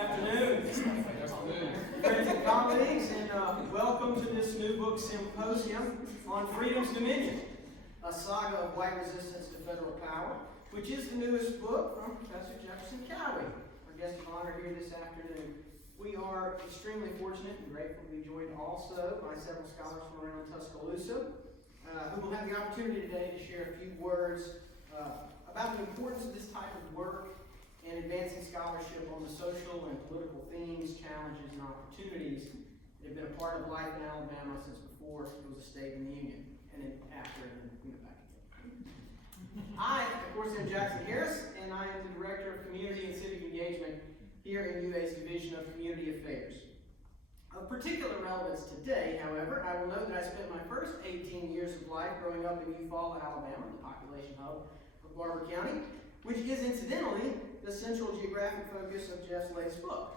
afternoon. Friends and colleagues, and welcome to this new book symposium on Freedom's Dominion, a saga of white resistance to federal power, which is the newest book from Professor Jefferson Cowie, our guest of honor here this afternoon. We are extremely fortunate and grateful to be joined also by several scholars from around Tuscaloosa, who will have the opportunity today to share a few words about the importance of this type of work and advancing scholarship on the social and political themes, challenges, and opportunities that have been a part of life in Alabama since before it was a state in the Union, and then after, and then back again. I, of course, am Jackson Harris, and I am the Director of Community and Civic Engagement here in UA's Division of Community Affairs. Of particular relevance today, however, I will note that I spent my first 18 years of life growing up in Eufaula, Alabama, the population hub of Barbour County, which is incidentally the central geographic focus of Jeff's latest book.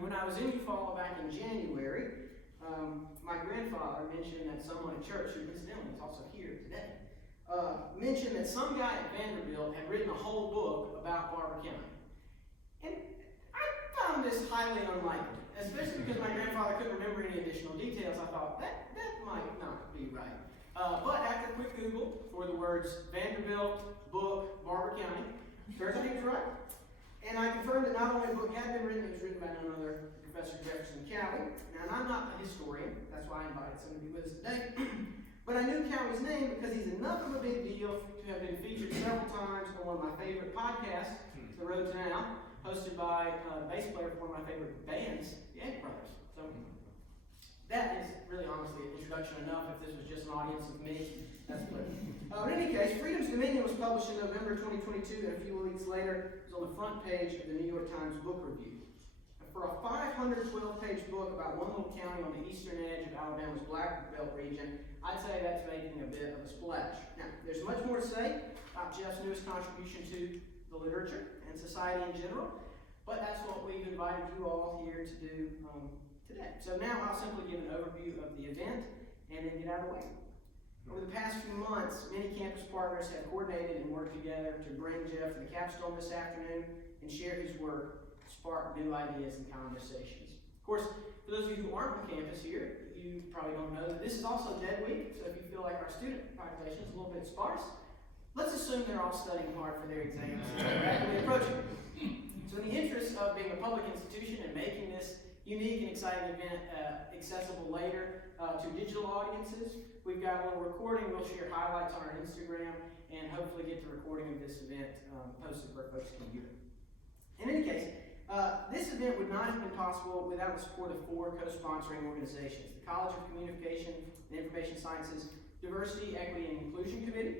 When I was in Eufaula back in January, my grandfather mentioned that someone at church, who incidentally is also here today, mentioned that some guy at Vanderbilt had written a whole book about Barbour County. And I found this highly unlikely, especially because my grandfather couldn't remember any additional details. I thought, that might not be right. But after a quick Google for the words Vanderbilt, book, Barbour County, turns out he was right. And I confirmed that not only the book had been written, it was written by none other Professor Jefferson Cowie. Now, I'm not a historian, that's why I invited some of you with us today. But I knew Cowie's name because he's enough of a big deal to have been featured several times on one of my favorite podcasts, The Road to Now, hosted by a bass player for one of my favorite bands, the Yank Brothers. So that is really honestly an introduction enough. If this was just an audience of me, that's clear. In any case, Freedom's Dominion was published in November 2022, and a few weeks later, it was on the front page of the New York Times Book Review. For a 512-page book about one little county on the eastern edge of Alabama's Black Belt region, I'd say that's making a bit of a splash. Now, there's much more to say about Jeff's newest contribution to the literature and society in general, but that's what we've invited you all here to do today. So now I'll simply give an overview of the event and then get out of the way. Over the past few months, many campus partners have coordinated and worked together to bring Jeff to the capstone this afternoon and share his work to spark new ideas and conversations. Of course, for those of you who aren't on campus here, you probably don't know that this is also Dead Week, so if you feel like our student population is a little bit sparse, let's assume they're all studying hard for their exams as they're rapidly approaching. So in the interest of being a public institution and making this unique and exciting event accessible later to digital audiences, we've got a little recording. We'll share highlights on our Instagram and hopefully get the recording of this event posted where folks can view it. In any case, this event would not have been possible without the support of four co-sponsoring organizations: the College of Communication and Information Sciences Diversity, Equity, and Inclusion Committee,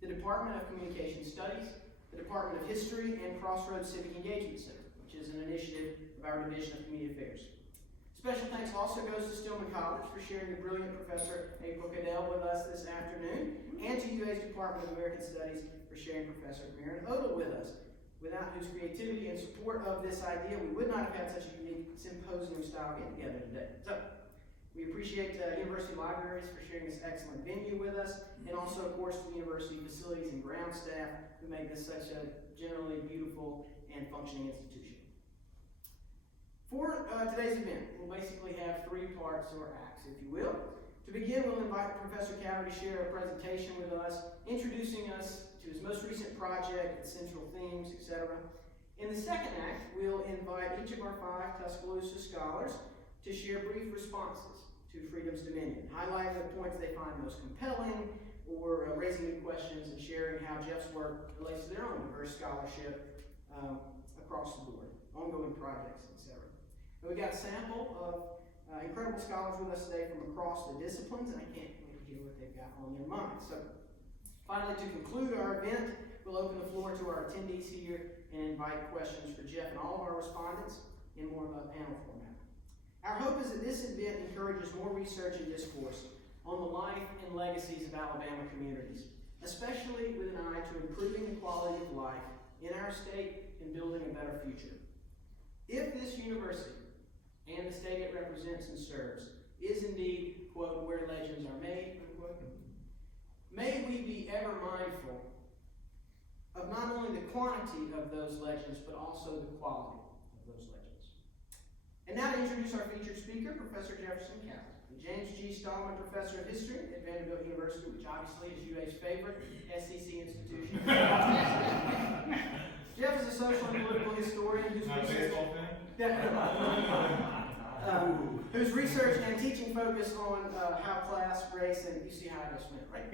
the Department of Communication Studies, the Department of History, and Crossroads Civic Engagement Center, which is an initiative of our Division of Community Affairs. Special thanks also goes to Stillman College for sharing the brilliant Professor April Cadell with us this afternoon, and to UA's Department of American Studies for sharing Professor Maren Odell with us, without whose creativity and support of this idea, we would not have had such a unique symposium-style get-together today. So, we appreciate University Libraries for sharing this excellent venue with us, and also, of course, the university facilities and ground staff who make this such a generally beautiful and functioning institution. For today's event, we'll basically have three parts or acts, if you will. To begin, we'll invite Professor Cowie to share a presentation with us, introducing us to his most recent project, its central themes, etc. In the second act, we'll invite each of our five Tuscaloosa scholars to share brief responses to Freedom's Dominion, highlighting the points they find most compelling or raising new questions and sharing how Jeff's work relates to their own diverse scholarship across the board, ongoing projects, etc. We've got a sample of incredible scholars with us today from across the disciplines, and I can't wait to hear what they've got on their minds. So, finally, to conclude our event, we'll open the floor to our attendees here and invite questions for Jeff and all of our respondents in more of a panel format. Our hope is that this event encourages more research and discourse on the life and legacies of Alabama communities, especially with an eye to improving the quality of life in our state and building a better future. If this university and the state it represents and serves is indeed, quote, where legends are made, unquote, may we be ever mindful of not only the quantity of those legends, but also the quality those legends. And now to introduce our featured speaker, Professor Jefferson Cowie, the James G. Stallman Professor of History at Vanderbilt University, which obviously is UA's favorite SEC institution. Jeff is a social and political historian whose research and teaching focus on how class, race, and you see how I just went, right?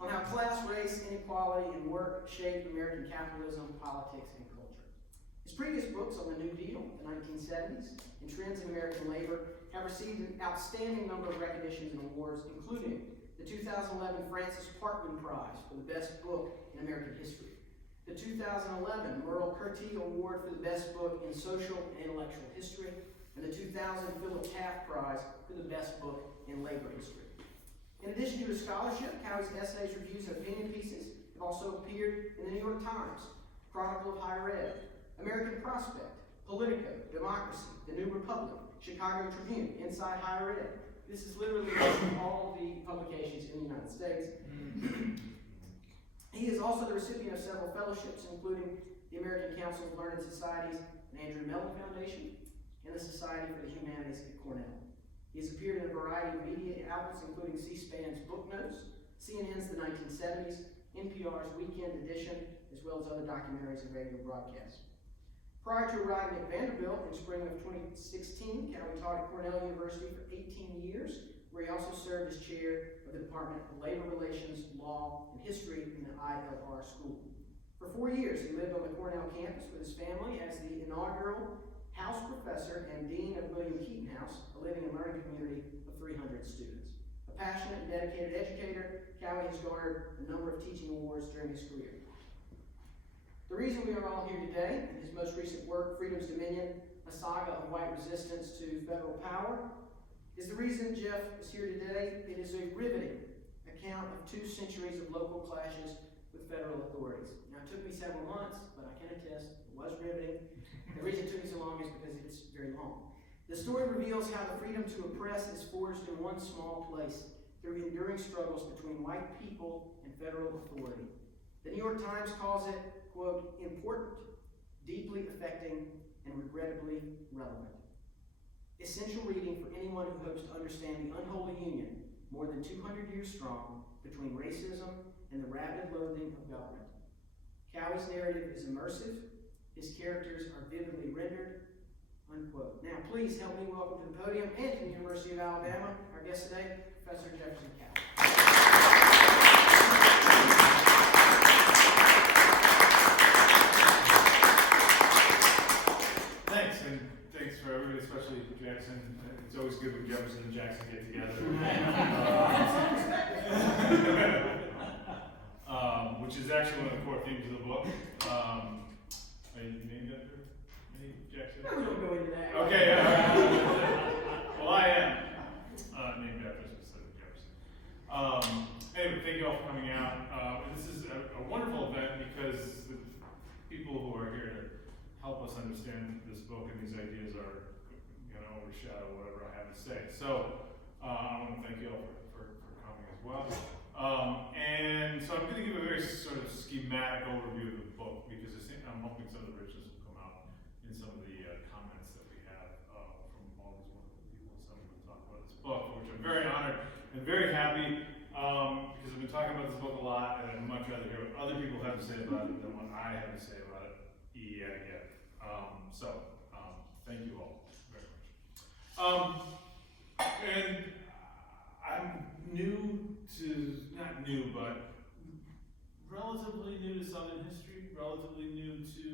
On how class, race, inequality, and work shaped American capitalism, politics, and culture. His previous books on the New Deal, the 1970s, and trends in American labor have received an outstanding number of recognitions and awards, including the 2011 Francis Parkman Prize for the best book in American history, the 2011 Merle Curti Award for the best book in social and intellectual history, and the 2000 Philip Taft Prize for the best book in labor history. In addition to his scholarship, Cowie's essays, reviews, and opinion pieces have also appeared in the New York Times, Chronicle of Higher Ed, American Prospect, Politico, Democracy, The New Republic, Chicago Tribune, Inside Higher Ed. This is literally all the publications in the United States. He is also the recipient of several fellowships, including the American Council of Learned Societies and Andrew Mellon Foundation, and the Society for the Humanities at Cornell. He has appeared in a variety of media outlets, including C-SPAN's Book Notes, CNN's The 1970s, NPR's Weekend Edition, as well as other documentaries and radio broadcasts. Prior to arriving at Vanderbilt in spring of 2016, Cowie taught at Cornell University for 18 years, where he also served as chair of the Department of Labor Relations, Law, and History in the ILR School. For 4 years, he lived on the Cornell campus with his family as the inaugural House Professor and Dean of William Keaton House, a living and learning community of 300 students. A passionate and dedicated educator, Cowie has garnered a number of teaching awards during his career. The reason we are all here today, in his most recent work, Freedom's Dominion, a saga of white resistance to federal power, is the reason Jeff is here today. It is a riveting account of 2 centuries of local clashes with federal authorities. Now, it took me several months, but I can attest it was riveting. The reason it took me so long is because it's very long. The story reveals how the freedom to oppress is forged in one small place through enduring struggles between white people and federal authority. The New York Times calls it, quote, important, deeply affecting, and regrettably relevant. Essential reading for anyone who hopes to understand the unholy union, more than 200 years strong, between racism and the rabid loathing of government. Cowie's narrative is immersive. His characters are vividly rendered, unquote. Now, please help me welcome to the podium and to the University of Alabama, our guest today, Professor Jefferson Cowie. Thanks, and thanks for everybody, especially Jackson. It's always good when Jefferson and Jackson get together. Which is actually one of the core themes of the book. Are you named after me, Jackson? No, we don't go into that. Okay, well, I am named after specific Jefferson. Anyway, thank you all for coming out. This is a wonderful event because the people who are here to help us understand this book and these ideas are going to overshadow whatever I have to say. So I want to thank you all for coming as well. And so I'm going to give a very sort of schematic overview of the book because I'm hoping some of the richness will come out in some of the comments that we have from all these wonderful people. Some of them talk about this book, which I'm very honored and very happy because I've been talking about this book a lot, and I'd much rather hear what other people have to say about it than what I have to say about it yet again. Thank you all very much. And I'm not new, but relatively new to Southern history, relatively new to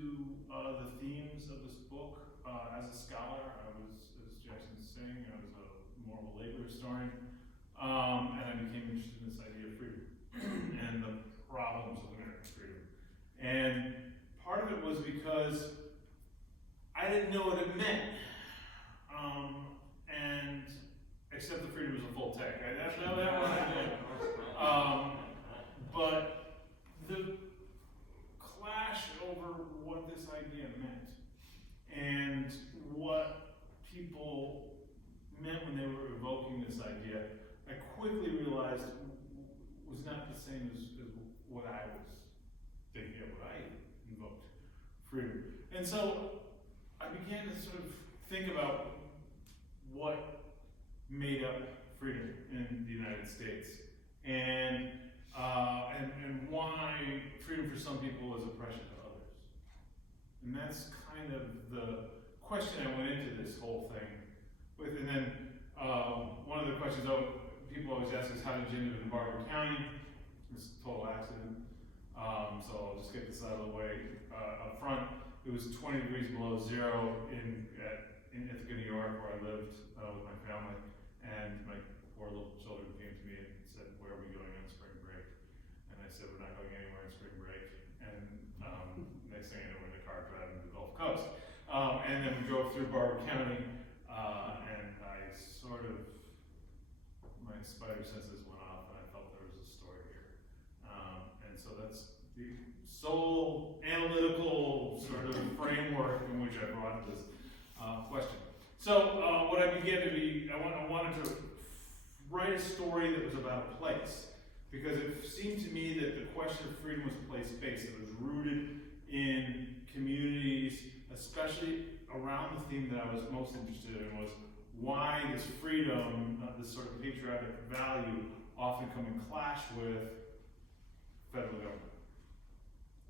the themes of this book. As a scholar, I was, as Jackson was saying, I was more of a labor historian, and I became interested in this idea of freedom and the problems of American freedom. And part of it was because I didn't know what it meant, and except the freedom was a full tech. I didn't know that one. I did. But the clash over what this idea meant and what people meant when they were evoking this idea, I quickly realized was not the same as what I was thinking of, what I invoked freedom. And so I began to sort of think about what made up freedom in the United States, and why freedom for some people is oppression to others. And that's kind of the question I went into this whole thing with. And then one of the questions people always ask is, how did you end up in Barbour County? It's a total accident. So I'll just get this out of the way up front. It was 20 degrees below zero in Ithaca, New York, where I lived with my family, and my four little children came to me and said, "Where are we going on spring break?" And I said, "We're not going anywhere on spring break." And next thing I know, we're in the car driving to the Gulf Coast. And then we drove through Barbour County, and I sort of, my spider senses went off, and I felt there was a story here. And so that's the sole analytical sort of framework in which I brought this question. So what I began to be, I wanted to write a story that was about a place, because it seemed to me that the question of freedom was place-based. It was rooted in communities, especially around the theme that I was most interested in, was why this freedom, this sort of patriotic value, often come in clash with federal government,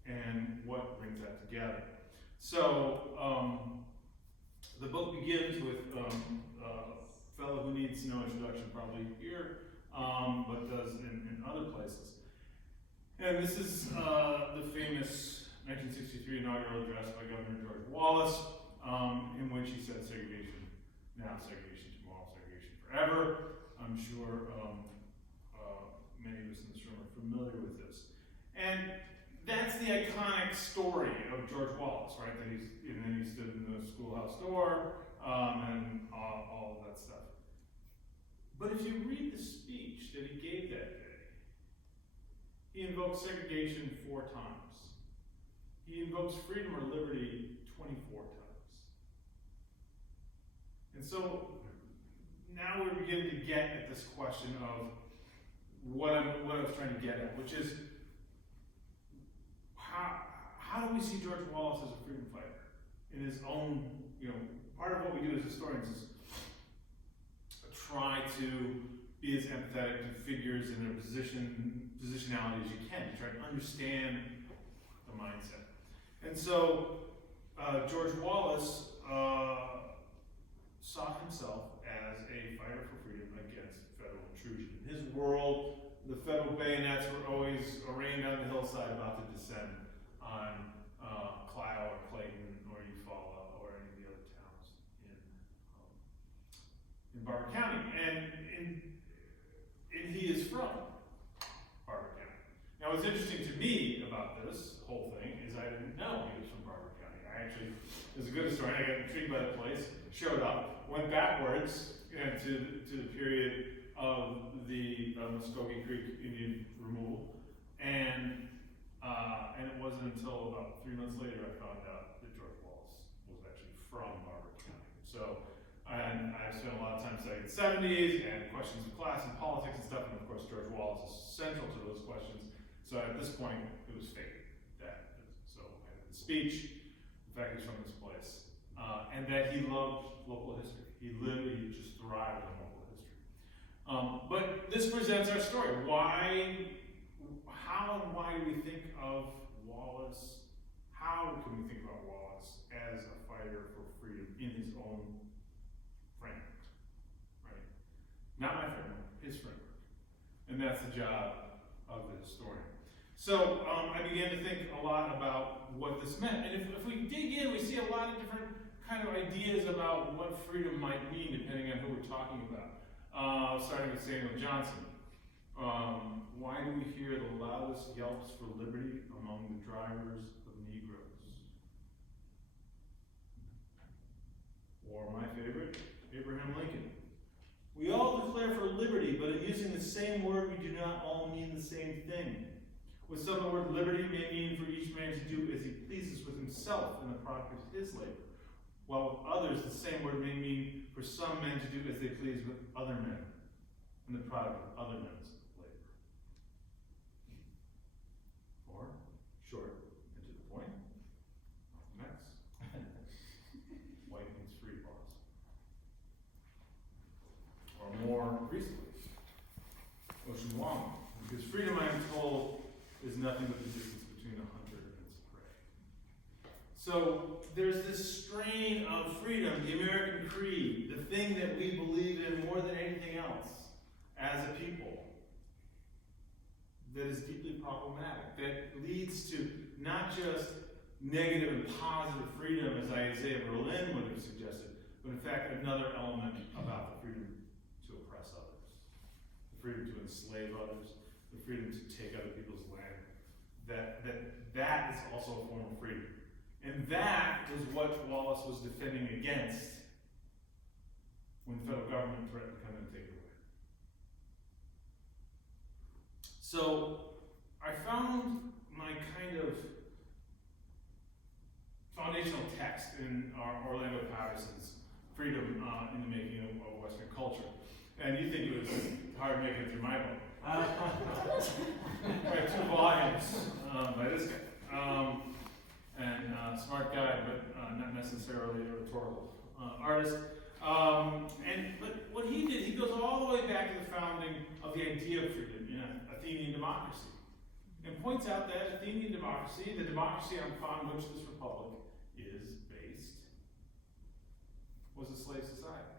and what brings that together. So the book begins with a fellow who needs no introduction probably here, but does in other places. And this is the famous 1963 inaugural address by Governor George Wallace, in which he said, "Segregation now, segregation tomorrow, segregation forever." I'm sure many of us in this room are familiar with this. And that's the iconic story of George Wallace, right? That he stood in the schoolhouse door, and all of that stuff. But if you read the speech that he gave that day, he invokes segregation 4 times. He invokes freedom or liberty 24 times. And so now we're beginning to get at this question of what I was trying to get at, which is how do we see George Wallace as a freedom fighter in his own, part of what we do as historians is try to be as empathetic to figures in their positionality as you can, to try to understand the mindset. And so George Wallace saw himself as a fighter for freedom against federal intrusion. In his world, the federal bayonets were always arraigned on the hillside about to descend on Clio or Clayton or Eufaula or any of the other towns in Barbour County. And he is from Barbour County. Now what's interesting to me about this whole thing is I didn't know he was from Barbour County. I actually, as a good historian, I got intrigued by the place, showed up, went backwards to the period of the Muskogee Creek Indian removal, and it wasn't until about 3 months later I found out that George Wallace was actually from Barbour County. So, and I spent a lot of time studying the 70s and questions of class and politics and stuff, and of course George Wallace is central to those questions. So at this point, it was fate. So I had the speech, the fact he's from this place, and that he loved local history. He literally just thrived on local history. But this presents our story. How and why do we think of Wallace? How can we think about Wallace as a fighter for freedom in his own framework, right? Not my framework, his framework. And that's the job of the historian. So I began to think a lot about what this meant. And if we dig in, we see a lot of different kind of ideas about what freedom might mean depending on who we're talking about. Starting with Samuel Johnson. Why do we hear the loudest yelps for liberty among the drivers of Negroes? Or my favorite, Abraham Lincoln. We all declare for liberty, but in using the same word, we do not all mean the same thing. With some, the word liberty may mean for each man to do as he pleases with himself and the product of his labor, while with others, the same word may mean for some men to do as they please with other men and the product of other men's labor. Or, short and to the point, told, is nothing but the distance between a hunter and its prey. So there's this strain of freedom, the American creed, the thing that we believe in more than anything else as a people, that is deeply problematic, that leads to not just negative and positive freedom, as Isaiah Berlin would have suggested, but in fact another element about the freedom to oppress others, the freedom to enslave others, the freedom to take other people's land. That is also a form of freedom. And that was what Wallace was defending against when the federal government threatened to come and take it away. So I found my kind of foundational text in Orlando Patterson's Freedom in the Making of Western Culture. And you think it was hard making it through my book. Right, 2 volumes by this guy. And smart guy, but not necessarily a rhetorical artist. But what he did, he goes all the way back to the founding of the idea of freedom in Athenian democracy, and points out that Athenian democracy, the democracy upon which this republic is based, was a slave society.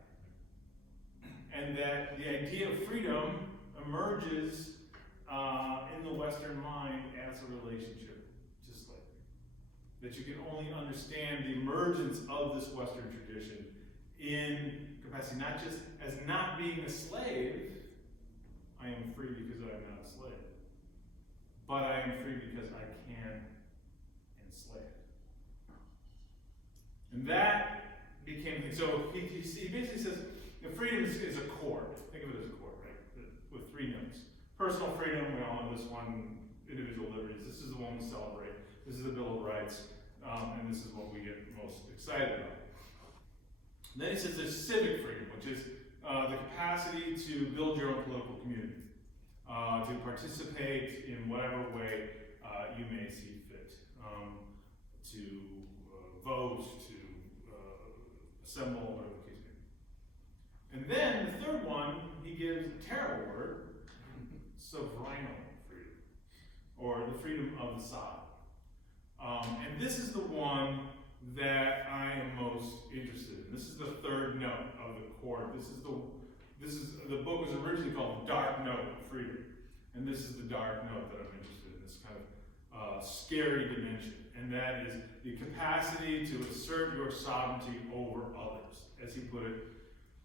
And that the idea of freedom emerges in the Western mind as a relationship to slavery. That you can only understand the emergence of this Western tradition in capacity, not just as not being a slave, I am free because I am not a slave, but I am free because I can enslave. And that became, so he basically says, freedom is a chord. Think of it as a chord, right? With 3 notes. Personal freedom, we all know this one, individual liberties. This is the one we celebrate. This is the Bill of Rights, and this is what we get most excited about. Then he says there's civic freedom, which is the capacity to build your own political community, to participate in whatever way you may see fit, to vote, to assemble, whatever the case may be. And then the third one, he gives a terrible word, sovereign freedom, or the freedom of the sovereign. And this is the one that I am most interested in. This is the third note of the chord. The book was originally called Dark Note of Freedom, and this is the dark note that I'm interested in. This kind of scary dimension, and that is the capacity to assert your sovereignty over others. As he put it,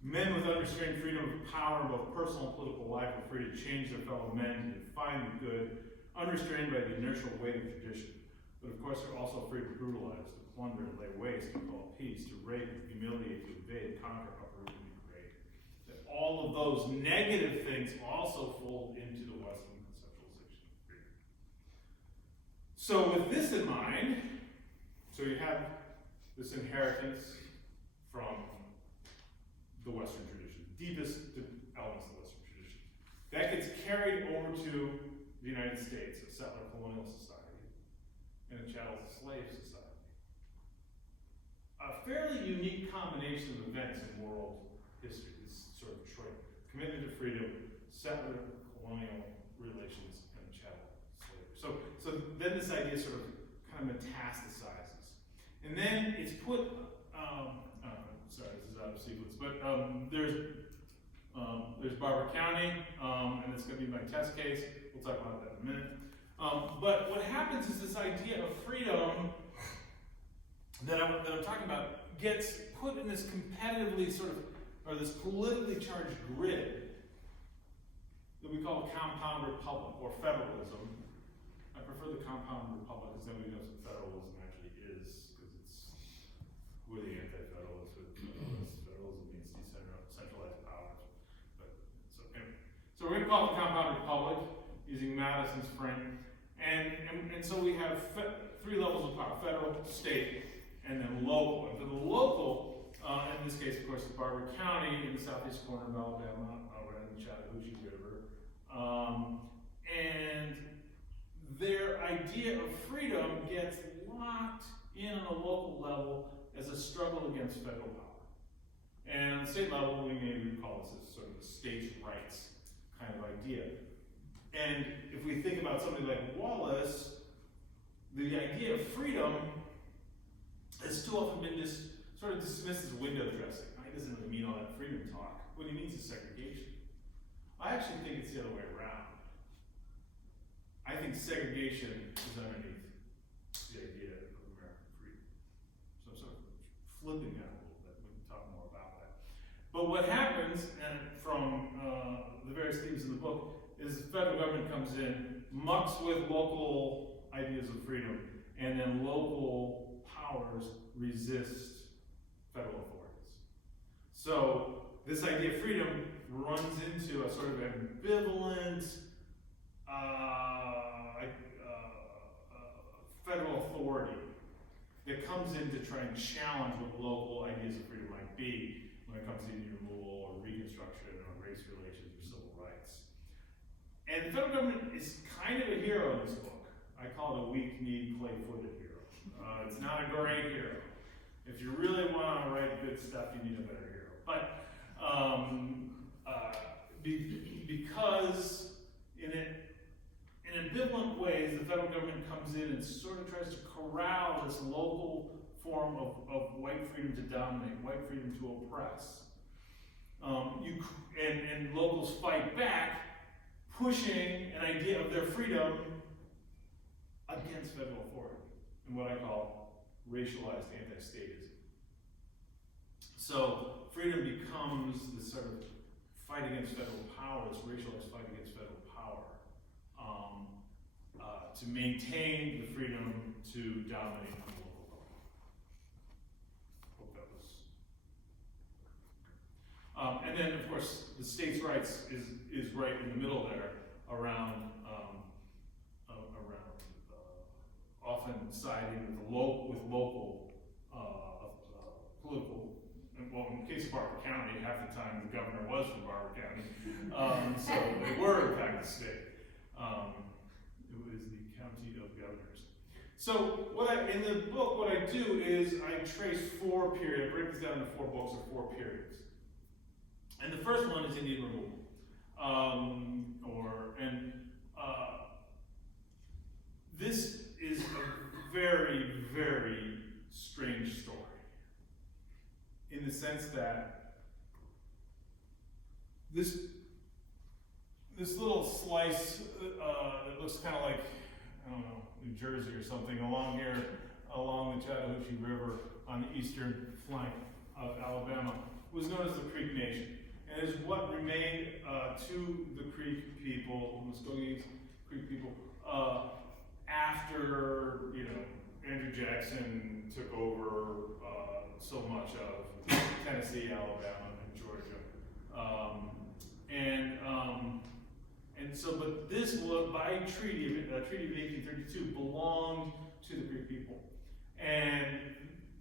men with unrestrained freedom of power in both personal and political life are free to change their fellow men, to define the good, unrestrained by the inertial weight of tradition. But of course, they're also free to brutalize, to plunder, lay waste, to call peace, to rape, humiliate, to invade, conquer, uproot, and degrade. That all of those negative things also fold into the Western conceptualization of freedom. So with this in mind, so you have this inheritance from the Western tradition, deepest elements of the Western tradition. That gets carried over to the United States, a settler colonial society, and a chattel slave society. A fairly unique combination of events in world history, this sort of trait. Commitment to freedom, settler colonial relations, and chattel slavery. So then this idea sort of kind of metastasizes. And then it's put, sorry, this is out of sequence, but there's Barbour County, and it's going to be my test case. We'll talk about that in a minute. But what happens is this idea of freedom that I'm talking about gets put in this competitively or this politically charged grid that we call a compound republic or federalism. I prefer the compound republic because nobody knows what federalism actually is, because we're the anti-federalists. Federalism means decentralized powers. So we're going to call it the compound republic using Madison's frame. And so we have 3 levels of power: federal, state, and then local. And for the local, in this case, of course, is Barbour County in the southeast corner of Alabama, right in the Chattahoochee River. And their idea of freedom gets locked in on a local level as a struggle against federal power. And on the state level, we maybe call this as sort of a states' rights kind of idea. And if we think about about somebody like Wallace, the idea of freedom has too often been sort of dismissed as window dressing. He doesn't really mean all that freedom talk. What he means is segregation. I actually think it's the other way around. I think segregation is underneath the idea of American freedom. So I'm sort of flipping that a little bit. We can talk more about that. But what happens, and from the various themes in the book, is the federal government comes in, mucks with local ideas of freedom, and then local powers resist federal authorities. So this idea of freedom runs into a sort of ambivalent federal authority that comes in to try and challenge what local ideas of freedom might be when it comes to Indian removal or Reconstruction or race relations or civil rights. And the federal government is kind of a hero in this book. I call it a weak-kneed, clay-footed hero. It's not a great hero. If you really want to write good stuff, you need a better hero. But because in ambivalent ways, the federal government comes in and sort of tries to corral this local form of white freedom to dominate, white freedom to oppress. And locals fight back, pushing an idea of their freedom against federal authority, in what I call racialized anti-statism. So freedom becomes this sort of fight against federal power, this racialized fight against federal power, to maintain the freedom to dominate on the local level. Hope that was. And then, of course, the states' rights is right in the middle there, around often siding with local political. Well, in the case of Barbour County, half the time the governor was from Barbour County, so they were in fact the state. It was the county of governors. So in the book, what I do is I trace four periods. I break this down into 4 books or 4 periods. And the first one is Indian removal. This is a very, very strange story, in the sense that this little slice that looks kind of like, I don't know, New Jersey or something, along here, along the Chattahoochee River on the eastern flank of Alabama, was known as the Creek Nation. And is what remained to the Creek people, the Muskogee Creek people, after, Andrew Jackson took over so much of Tennessee, Alabama, and Georgia. But this was, by treaty of 1832, belonged to the Creek people. And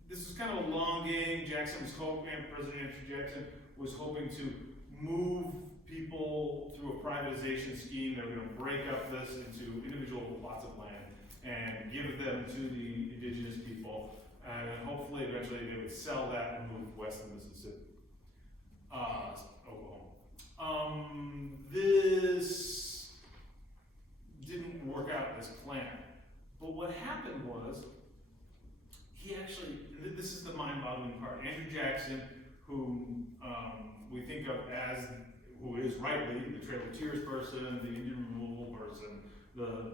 this was kind of a long game. Jackson was hoping, President Andrew Jackson was hoping to move people through a privatization scheme that were going to break up this into individual plots of land and give them to the indigenous people, and then hopefully eventually they would sell that and move west of Mississippi, Oklahoma. This didn't work out as planned, but what happened was he actually, this is the mind-boggling part, Andrew Jackson, whom we think of as, who is rightly the Trail of Tears person, the Indian removal person, the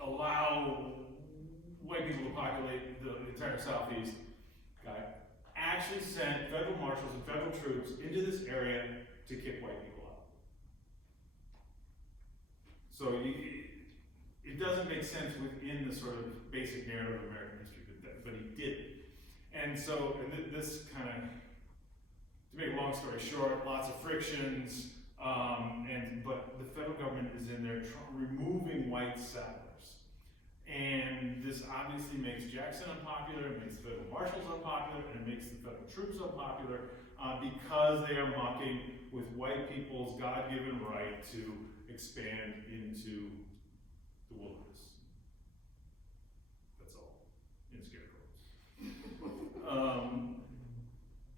allow white people to populate the entire Southeast guy, actually sent federal marshals and federal troops into this area to kick white people out. So it doesn't make sense within the sort of basic narrative of American history, but he did it. And so, this kind of, to make a long story short, lots of frictions, but the federal government is in there removing white settlers. And this obviously makes Jackson unpopular, it makes the federal marshals unpopular, and it makes the federal troops unpopular because they are mucking with white people's God-given right to expand into the wilderness. That's all, in scarecrows.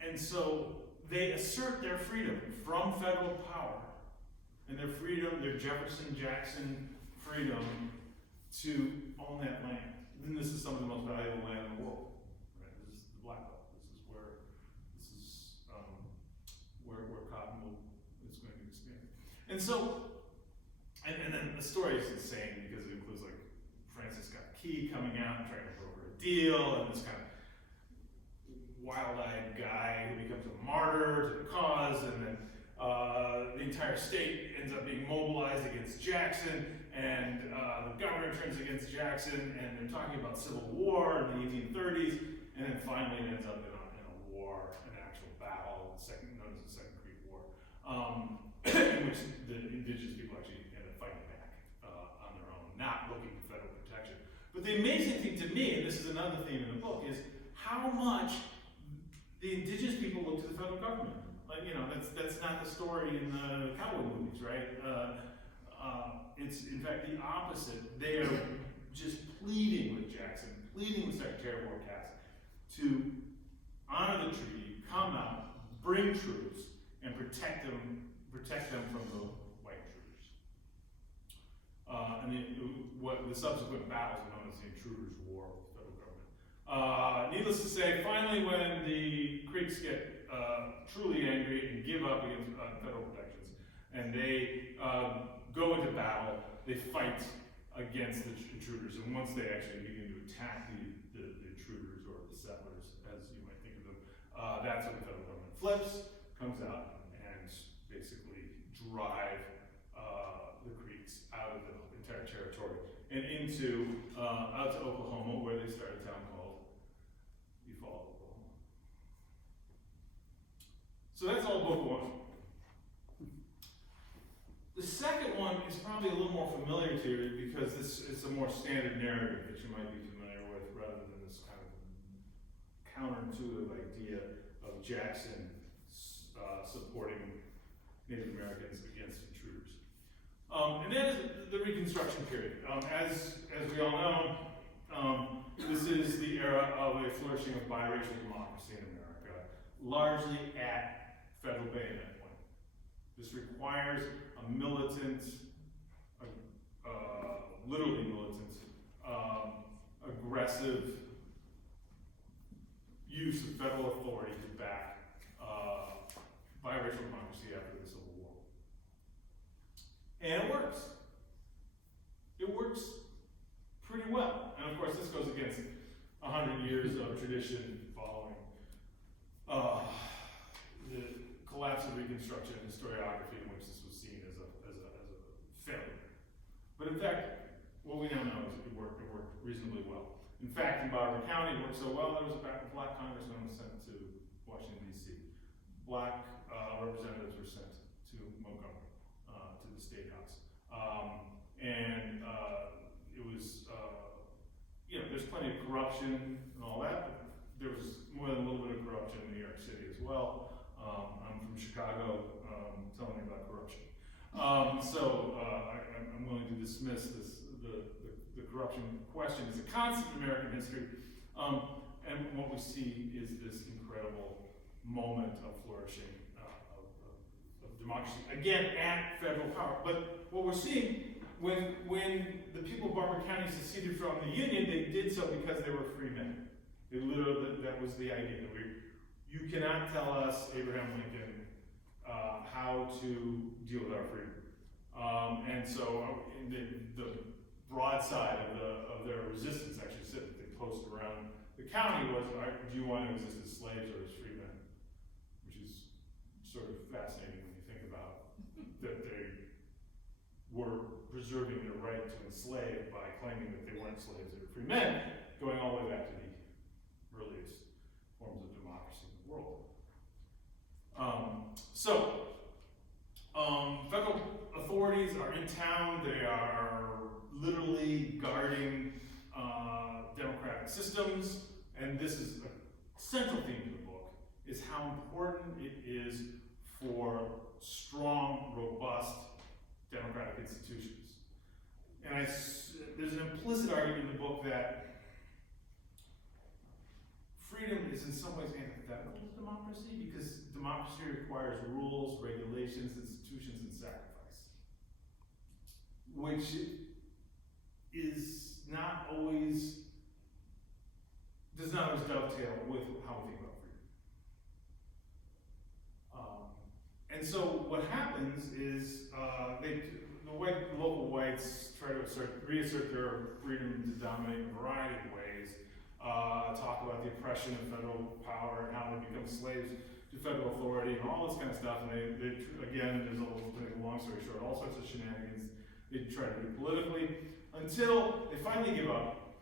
And so they assert their freedom from federal power and their freedom, their Jefferson-Jackson freedom to own that land. And this is some of the most valuable land in the world. Right? This is the Black Belt. Where cotton is going to be expanded. And so, and then the story is insane because it includes like Francis Scott Key coming out and trying to broker a deal, and this kind of wild-eyed guy who becomes a martyr to the cause, and then the entire state ends up being mobilized against Jackson, and the governor turns against Jackson, and they're talking about civil war in the 1830s, and then finally it ends up in a war, an actual battle, known as the Second Creek War, in which the indigenous people actually end up fighting back on their own, not looking for federal protection. But the amazing thing to me, and this is another theme in the book, is how much the indigenous people look to the federal government. Like, that's not the story in the cowboy movies, right? It's in fact the opposite. They are just pleading with Jackson, pleading with Secretary of War Cass to honor the treaty, come out, bring troops, and protect them from the white intruders. And the subsequent battles are known as the Intruders' War with the federal government. Needless to say, finally, when the Creeks get truly angry and give up against federal protections, and they go into battle, they fight against the intruders, and once they actually begin to attack the intruders or the settlers, as you might think of them, that's when the federal government flips, comes out, and basically drive the Creeks out of the entire territory and into out to Oklahoma, where they start a town called Eufaula, Oklahoma. So that's all book one. The second one is probably a little more familiar to you because this is a more standard narrative that you might be familiar with, rather than this kind of counterintuitive idea of Jackson supporting Native Americans against intruders. And that is the Reconstruction period. As we all know, this is the era of a flourishing of biracial democracy in America, largely at federal bayonet point. This requires a militant, literally militant, aggressive use of federal authority to back biracial democracy after the Civil War. And it works. It works pretty well. And of course, this goes against 100 years of tradition following the collapse of Reconstruction and historiography, in which this was seen as a failure. But in fact, what we now know is it worked reasonably well. In fact, in Barbour County, it worked so well there was a black congressman was sent to Washington, D.C. Black representatives were sent to Montgomery, to the State House. It was, there's plenty of corruption and all that, but there was more than a little bit of corruption in New York City as well. I'm from Chicago, tell me about corruption. I'm willing to dismiss the corruption question as a constant in American history. And what we see is this incredible moment of flourishing of democracy, again, at federal power. But what we're seeing, when the people of Barbour County seceded from the Union, they did so because they were free men. They literally, that was the idea. You cannot tell us, Abraham Lincoln, how to deal with our freedom. And so the broadside of their resistance actually said that they posted around the county was, do you want to exist as slaves or as free men? Which is sort of fascinating when you think about that they were preserving their right to enslave by claiming that they weren't slaves, they were free men, going all the way back to the earliest forms of democracy in the world. Federal authorities are in town. They are literally guarding democratic systems, and this is a central theme of the book, is how important it is for strong, robust democratic institutions. And there's an implicit argument in the book that freedom is in some ways antithetical to democracy, because democracy requires rules, regulations, institutions, and sacrifice. which is not always, does not always dovetail with how we think about freedom. And so what happens is the local whites try to reassert their freedom to dominate in a variety of ways, talk about the oppression of federal power and how they become slaves to federal authority and all this kind of stuff. And they again, to make a long story short, all sorts of shenanigans they try to do politically until they finally give up.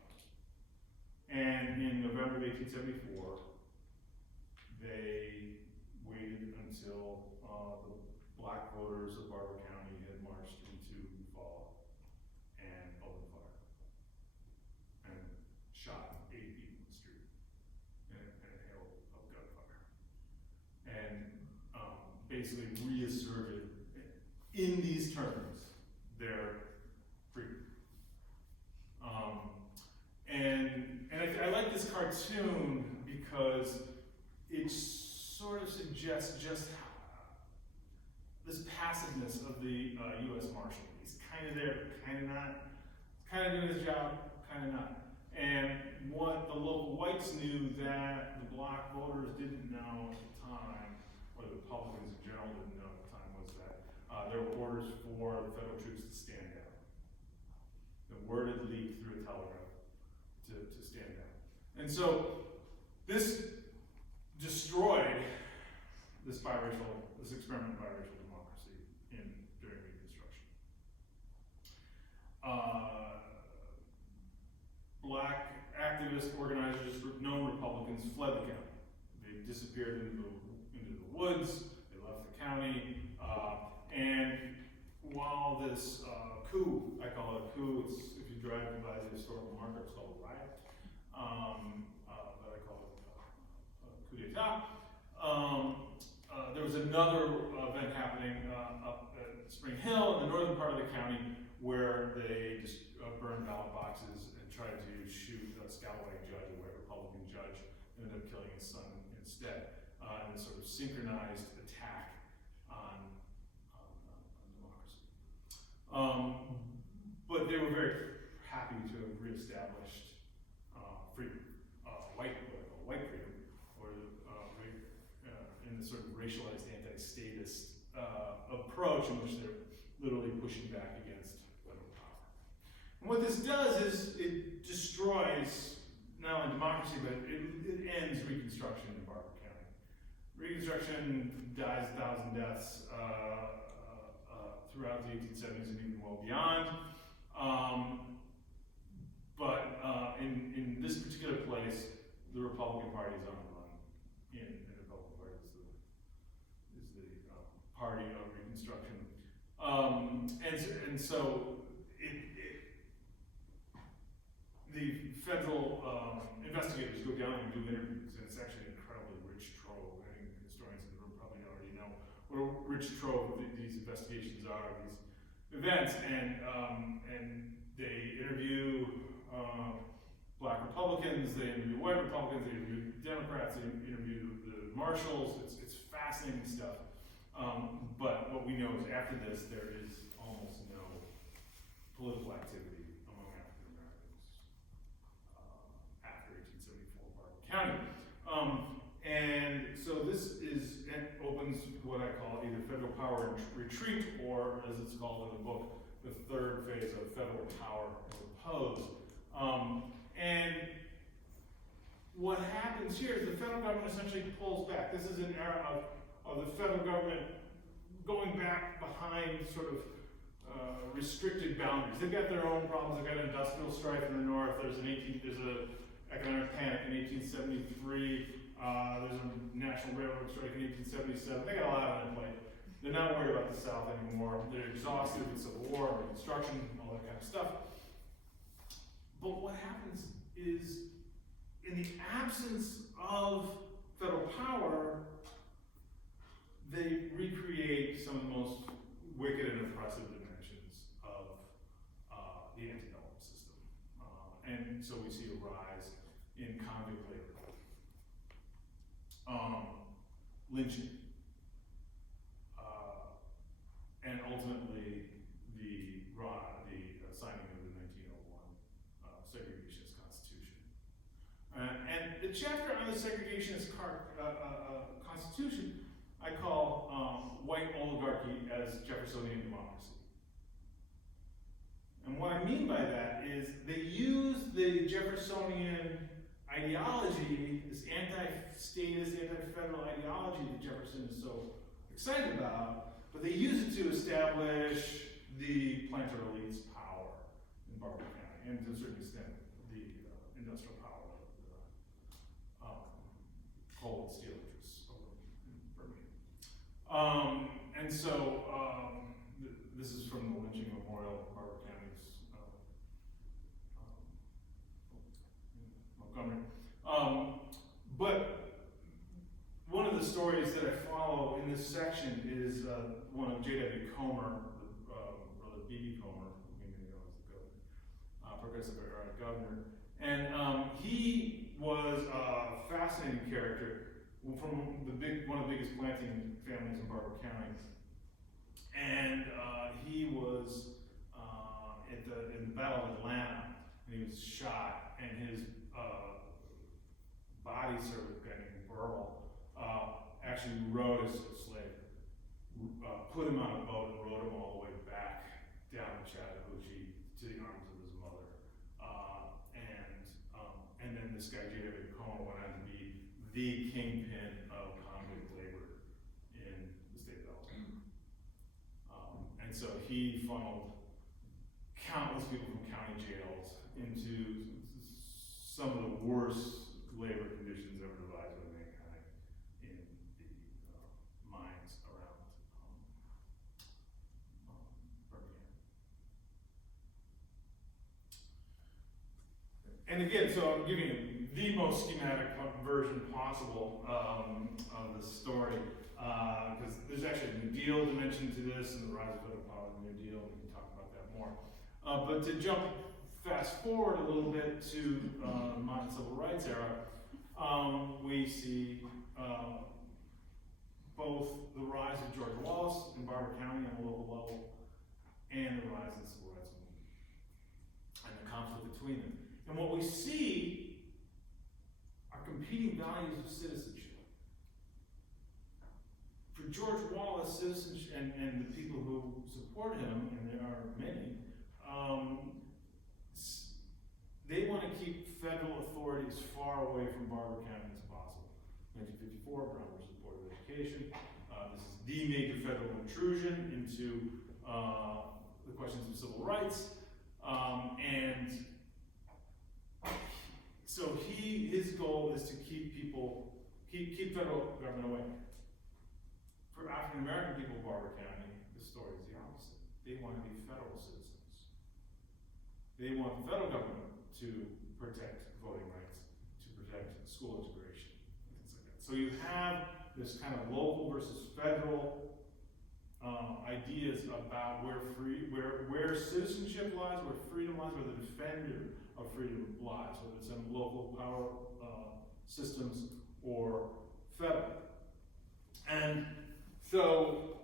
And in November of 1874, they waited until the black voters of Barbour County had marched into Fall and opened fire and shot 8 people in the street in a hail of gunfire, and basically reasserted in these terms their freedom. And I like this cartoon because it sort of suggests just how this passiveness of the U.S. Marshal. He's kind of there, kind of not, kind of doing his job, kind of not. And what the local whites knew that the black voters didn't know at the time, or the Republicans in general didn't know at the time, was that there were orders for the federal troops to stand down. The word had leaked through a telegraph to stand down. And so this destroyed this experiment in biracial democracy during Reconstruction. Black activist organizers, known Republicans, fled the county. They disappeared into the woods. They left the county. And while this coup, I call it a coup, it's, if you drive by the historical marker, it's called a riot. But I call it a coup d'etat. There was another event happening up at Spring Hill in the northern part of the county where they just burned ballot boxes and tried to shoot a scalawag judge, a white Republican judge, and ended up killing his son instead. In this sort of synchronized attack on democracy. But they were very happy to have reestablished freedom, white freedom, or in the sort of racialized anti-statist approach in which they're literally pushing back against federal power. And what this does is it destroys not only democracy, but it ends Reconstruction in Barbour County. Reconstruction dies 1,000 deaths throughout the 1870s and even well beyond. But in this particular place, the Republican Party is on the run. And the Republican Party is the party of Reconstruction. And so the federal investigators go down and do interviews, and it's actually an incredibly rich trove. I think historians in the room probably already know what a rich trove these investigations are, these events, and they interview black Republicans, they interview white Republicans, they interview Democrats, they interview the marshals. It's fascinating stuff. But what we know is after this, there is almost no political activity among African Americans after 1874 Barbour County. And so this opens what I call either federal power retreat, or as it's called in the book, the third phase of federal power repose. And what happens here is the federal government essentially pulls back. This is an era of the federal government going back behind sort of restricted boundaries. They've got their own problems. They've got an industrial strife in the north. There's an economic panic in 1873. There's a national railroad strike in 1877. They got a lot on their plate. They're not worried about the South anymore. They're exhausted with Civil War, Reconstruction, all that kind of stuff. But what happens is, in the absence of federal power, they recreate some of the most wicked and oppressive dimensions of the antebellum system. And so we see a rise in convict labor, lynching, and ultimately the chapter on the segregationist constitution I call White Oligarchy as Jeffersonian Democracy. And what I mean by that is they use the Jeffersonian ideology, this anti-statist, anti-federal ideology that Jefferson is so excited about, but they use it to establish the planter elite's power in Barbour County, and to a certain extent, the industrial power of the coal and steel interests over in Birmingham. And so, this is from the lynching memorial of Barbour County's Montgomery. But one of the stories that I follow in this section is one of J.W. Comer, brother B.B. Comer, who we may know as the governor, progressive governor. And he was a fascinating character from one of the biggest planting families in Barbour County. And he was in the Battle of Atlanta, and he was shot, and his body servant, a guy named Burrell, actually rode as a slave, put him on a boat and rode him all the way back down to Chattahoochee to the arms of his mother. And then this guy, J.W. Comer, went on to be the kingpin of convict labor in the state of Alabama. And so he funneled countless people from county jails into some of the worst labor conditions ever devised by mankind in the mines around Birmingham. And again, so I'm giving you the most schematic version possible of the story, because there's actually a New Deal dimension to this, and the rise of federal power of the New Deal. We can talk about that more. But to fast forward a little bit to the modern civil rights era, we see both the rise of George Wallace in Barbour County on a local level, and the rise of the civil rights movement, and the conflict between them. And what we see are competing values of citizenship. For George Wallace, citizenship, and the people who support him, and there are many, they want to keep federal authority as far away from Barbour County as possible. 1954, Brown versus Board of Education. This is the major federal intrusion into the questions of civil rights. And so his goal is to keep federal government away. For African American people of Barbour County, the story is the opposite. They want to be federal citizens. They want the federal government to protect voting rights, to protect school integration, things like that. So you have this kind of local versus federal ideas about where citizenship lies, where freedom lies, where the defender of freedom lies, whether it's in local power systems or federal. And so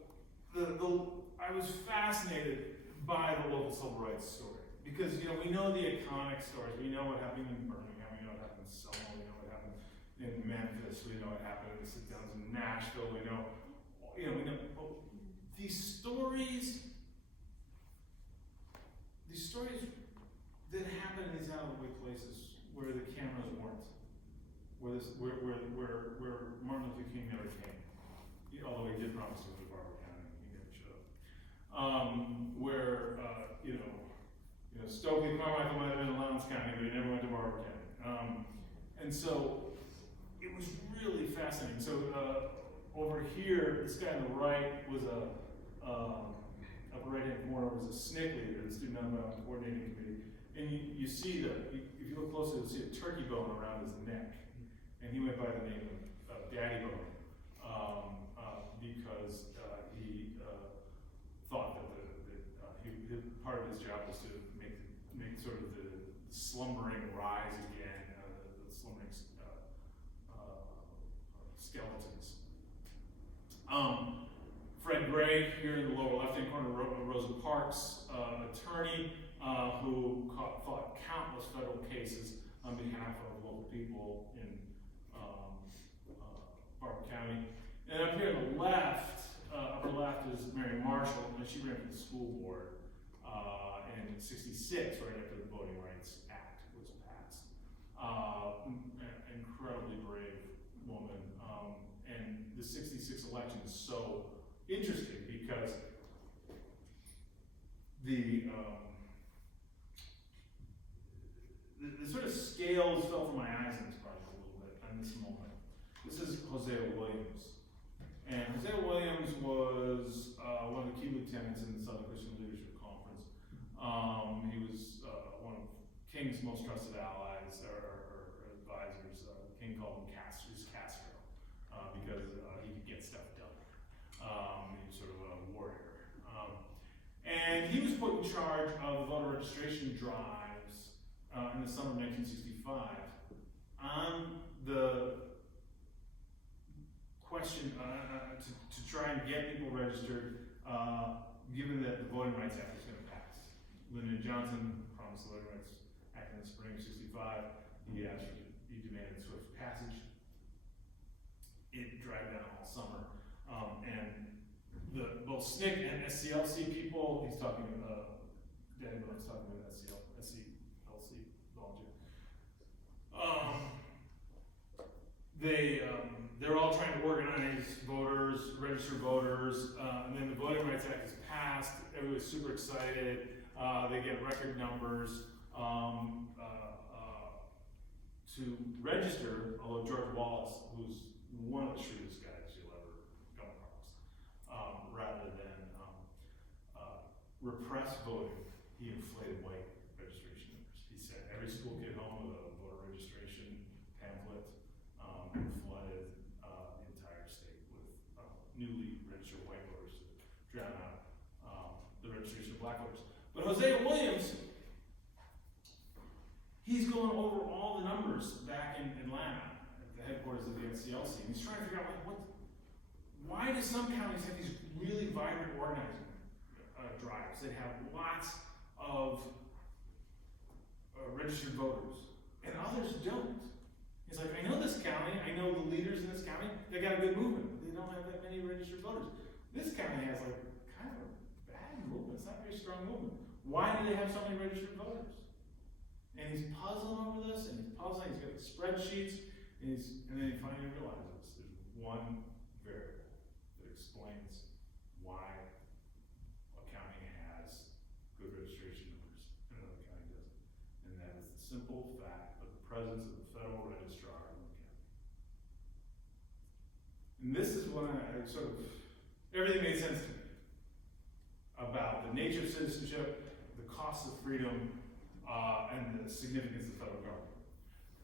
I was fascinated by the local civil rights story, because we know the iconic stories. We know what happened in Birmingham, we know what happened in Selma, we know what happened in Memphis, we know what happened in the sit-downs in Nashville, we know these stories that happen in these out-of-the-way places where the cameras weren't, where Martin Luther King never came, although he did promise to go to Barbour County, he never showed up. Where Stokely Carmichael might have been in Lowndes County, but he never went to Barbour County. And so it was really fascinating. So over here, this guy on the right was upper right-hand corner was a SNCC leader, the Student Nonviolent Coordinating Committee. And you see if you look closely, you'll see a turkey bone around his neck. And he went by the name of Daddy Bone, because he thought that part of his job was to make sort of the slumbering rise again, the slumbering skeletons. Fred Gray, here in the lower left-hand corner, Rosa Parks, attorney who fought countless federal cases on behalf of local people in Barbour County. And up here on the left, upper left is Mary Marshall, and she ran for the school board in '66, right after the Voting Rights Act was passed. Incredibly brave woman, and the '66 election is so interesting because the sort of scales fell from my eyes in this project a little bit in this moment. This is Hosea Williams. And Hosea Williams was one of the key lieutenants in the Southern Christian Leadership Conference. He was one of King's most trusted allies or advisors. King called him Castro, because he could get stuff done. He was sort of a warrior. And he was put in charge of voter registration drives in the summer of 1965 on the question to try and get people registered, given that the Voting Rights Act was going to pass. Lyndon Johnson promised the Voting Rights Act in the spring of '65. He demanded swift passage. It dragged on all summer, and both SNCC and SCLC people. He's talking. Danny Burns talking about SCLC volunteer. They're all trying to organize voters, register voters, and then the Voting Rights Act is passed. Everybody's super excited. They get record numbers to register, although George Wallace, who's one of the shrewdest guys you'll ever come across, rather than repress voting, he inflated white registration numbers. He sent every school kid home with a voter registration pamphlet, and flooded the entire state with newly registered white voters to drown out the registration of black voters. But Hosea Williams, he's going over all the numbers back in Atlanta at the headquarters of the SCLC, and he's trying to figure out why do some counties have these really vibrant organizing drives that have lots of registered voters, and others don't. He's like, I know this county, I know the leaders in this county, they got a good movement, but they don't have that many registered voters. This county has kind of a bad movement, it's not a very strong movement. Why do they have so many registered voters? And he's puzzling over this, and he's got the spreadsheets, and then he finally realizes there's one variable that explains why a county has good registration numbers and another county doesn't. And that is the simple fact of the presence of the federal registrar in the county. And this is when everything made sense to me about the nature of citizenship, the cost of freedom, and the significance of the federal government.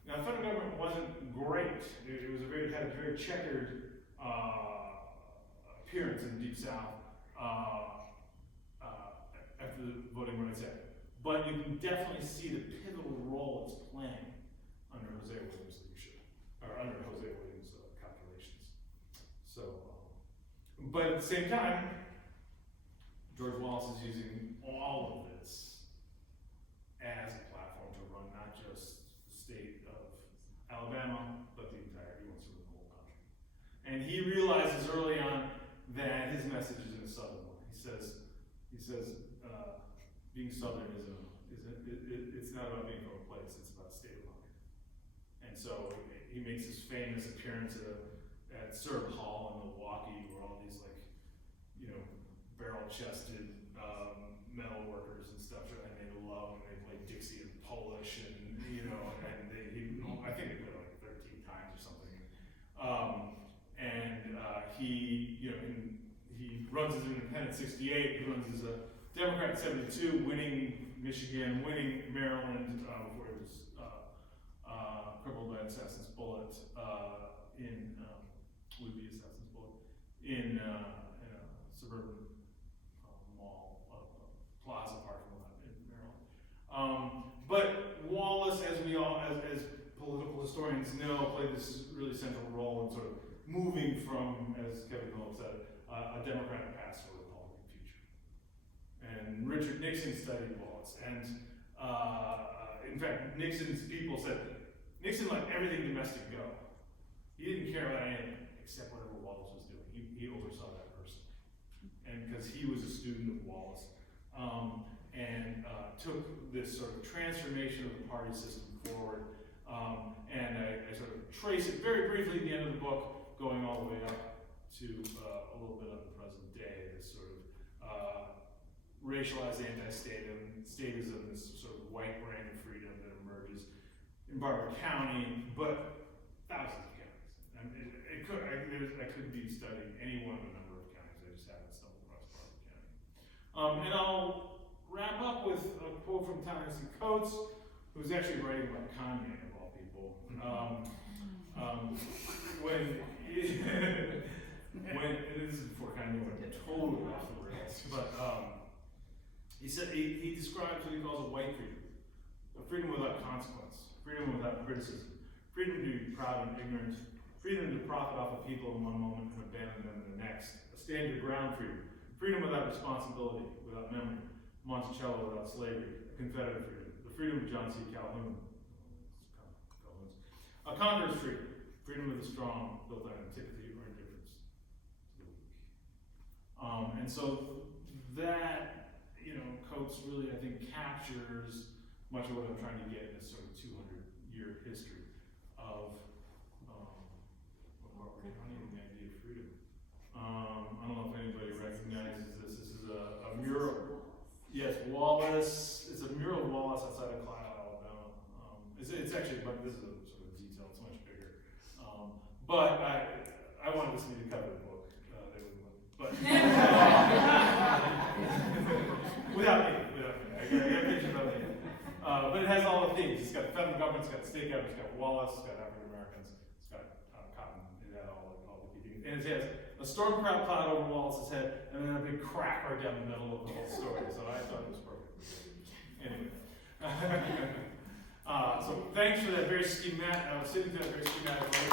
Now, the federal government wasn't great. It had a very checkered appearance in the Deep South after the Voting Rights Act. But you can definitely see the pivotal role it's playing under Hosea Williams' leadership, or under Hosea Williams' calculations. But at the same time, George Wallace is using all of this as a platform to run not just the state of Alabama, but the entire, he wants to run the whole country. And he realizes early on that his message is in a Southern one. He says, being Southern it's not about being from a place, it's about state of mind. And so he makes his famous appearance at Serb Hall in Milwaukee, where all these barrel-chested metal workers and stuff, and they love, and they play Dixie in Polish, and I think they played it 13 times or something. He runs as an independent 68, he runs as a Democrat 72, winning Michigan, winning Maryland, before he was crippled by an assassin's bullet in a suburban mall, plaza parking lot in Maryland. But Wallace, as political historians know, played this really central role in sort of moving from, as Kevin Phillips said, a Democratic past to a Republican future. And Richard Nixon studied Wallace, and in fact, Nixon's people said Nixon let everything domestic go. He didn't care about anything except whatever Wallace was doing. He oversaw that person. And because he was a student of Wallace. And took this sort of transformation of the party system forward. And I sort of trace it very briefly at the end of the book, going all the way up to a little bit of the present day, this sort of racialized anti-statism, this sort of white brand of freedom that emerges in Barbour County, but thousands of counties. And I could be studying any one of a number of counties. I just haven't stumbled across Barbour County. And I'll wrap up with a quote from Ta-Nehisi Coates, who's actually writing about Kanye, of all people. When this is before Kanye went totally off the rails, but he said he describes what he calls a white freedom, a freedom without consequence, freedom without criticism, freedom to be proud and ignorant, freedom to profit off of people in one moment and abandon them in the next, a stand your ground freedom, freedom without responsibility, without memory, Monticello without slavery, a Confederate freedom, the freedom of John C. Calhoun, a conqueror's freedom, freedom of the strong, built on antipathy or indifference to the weak. And so that, Coates really, I think, captures much of what I'm trying to get in this sort of 200-year history of what we're counting the idea of freedom. I don't know if anybody recognizes this. This is a mural. Yes, Wallace. It's a mural of Wallace outside of Clio, Alabama. It's actually, but this is a sort of detail. It's much bigger. But I wanted this to be the cover of the book. They wouldn't let me. But without me. I got pictures of me. But it has all the themes. It's got the federal government. It's got the state government. It's got Wallace. It's got African Americans. It's got cotton. It had all the key things. And it has a storm cloud over Wallace's head, and then a big crack right down the middle of the whole story. So I thought it was perfect. Anyway. So thanks for that very schematic, sitting through that very schematic way.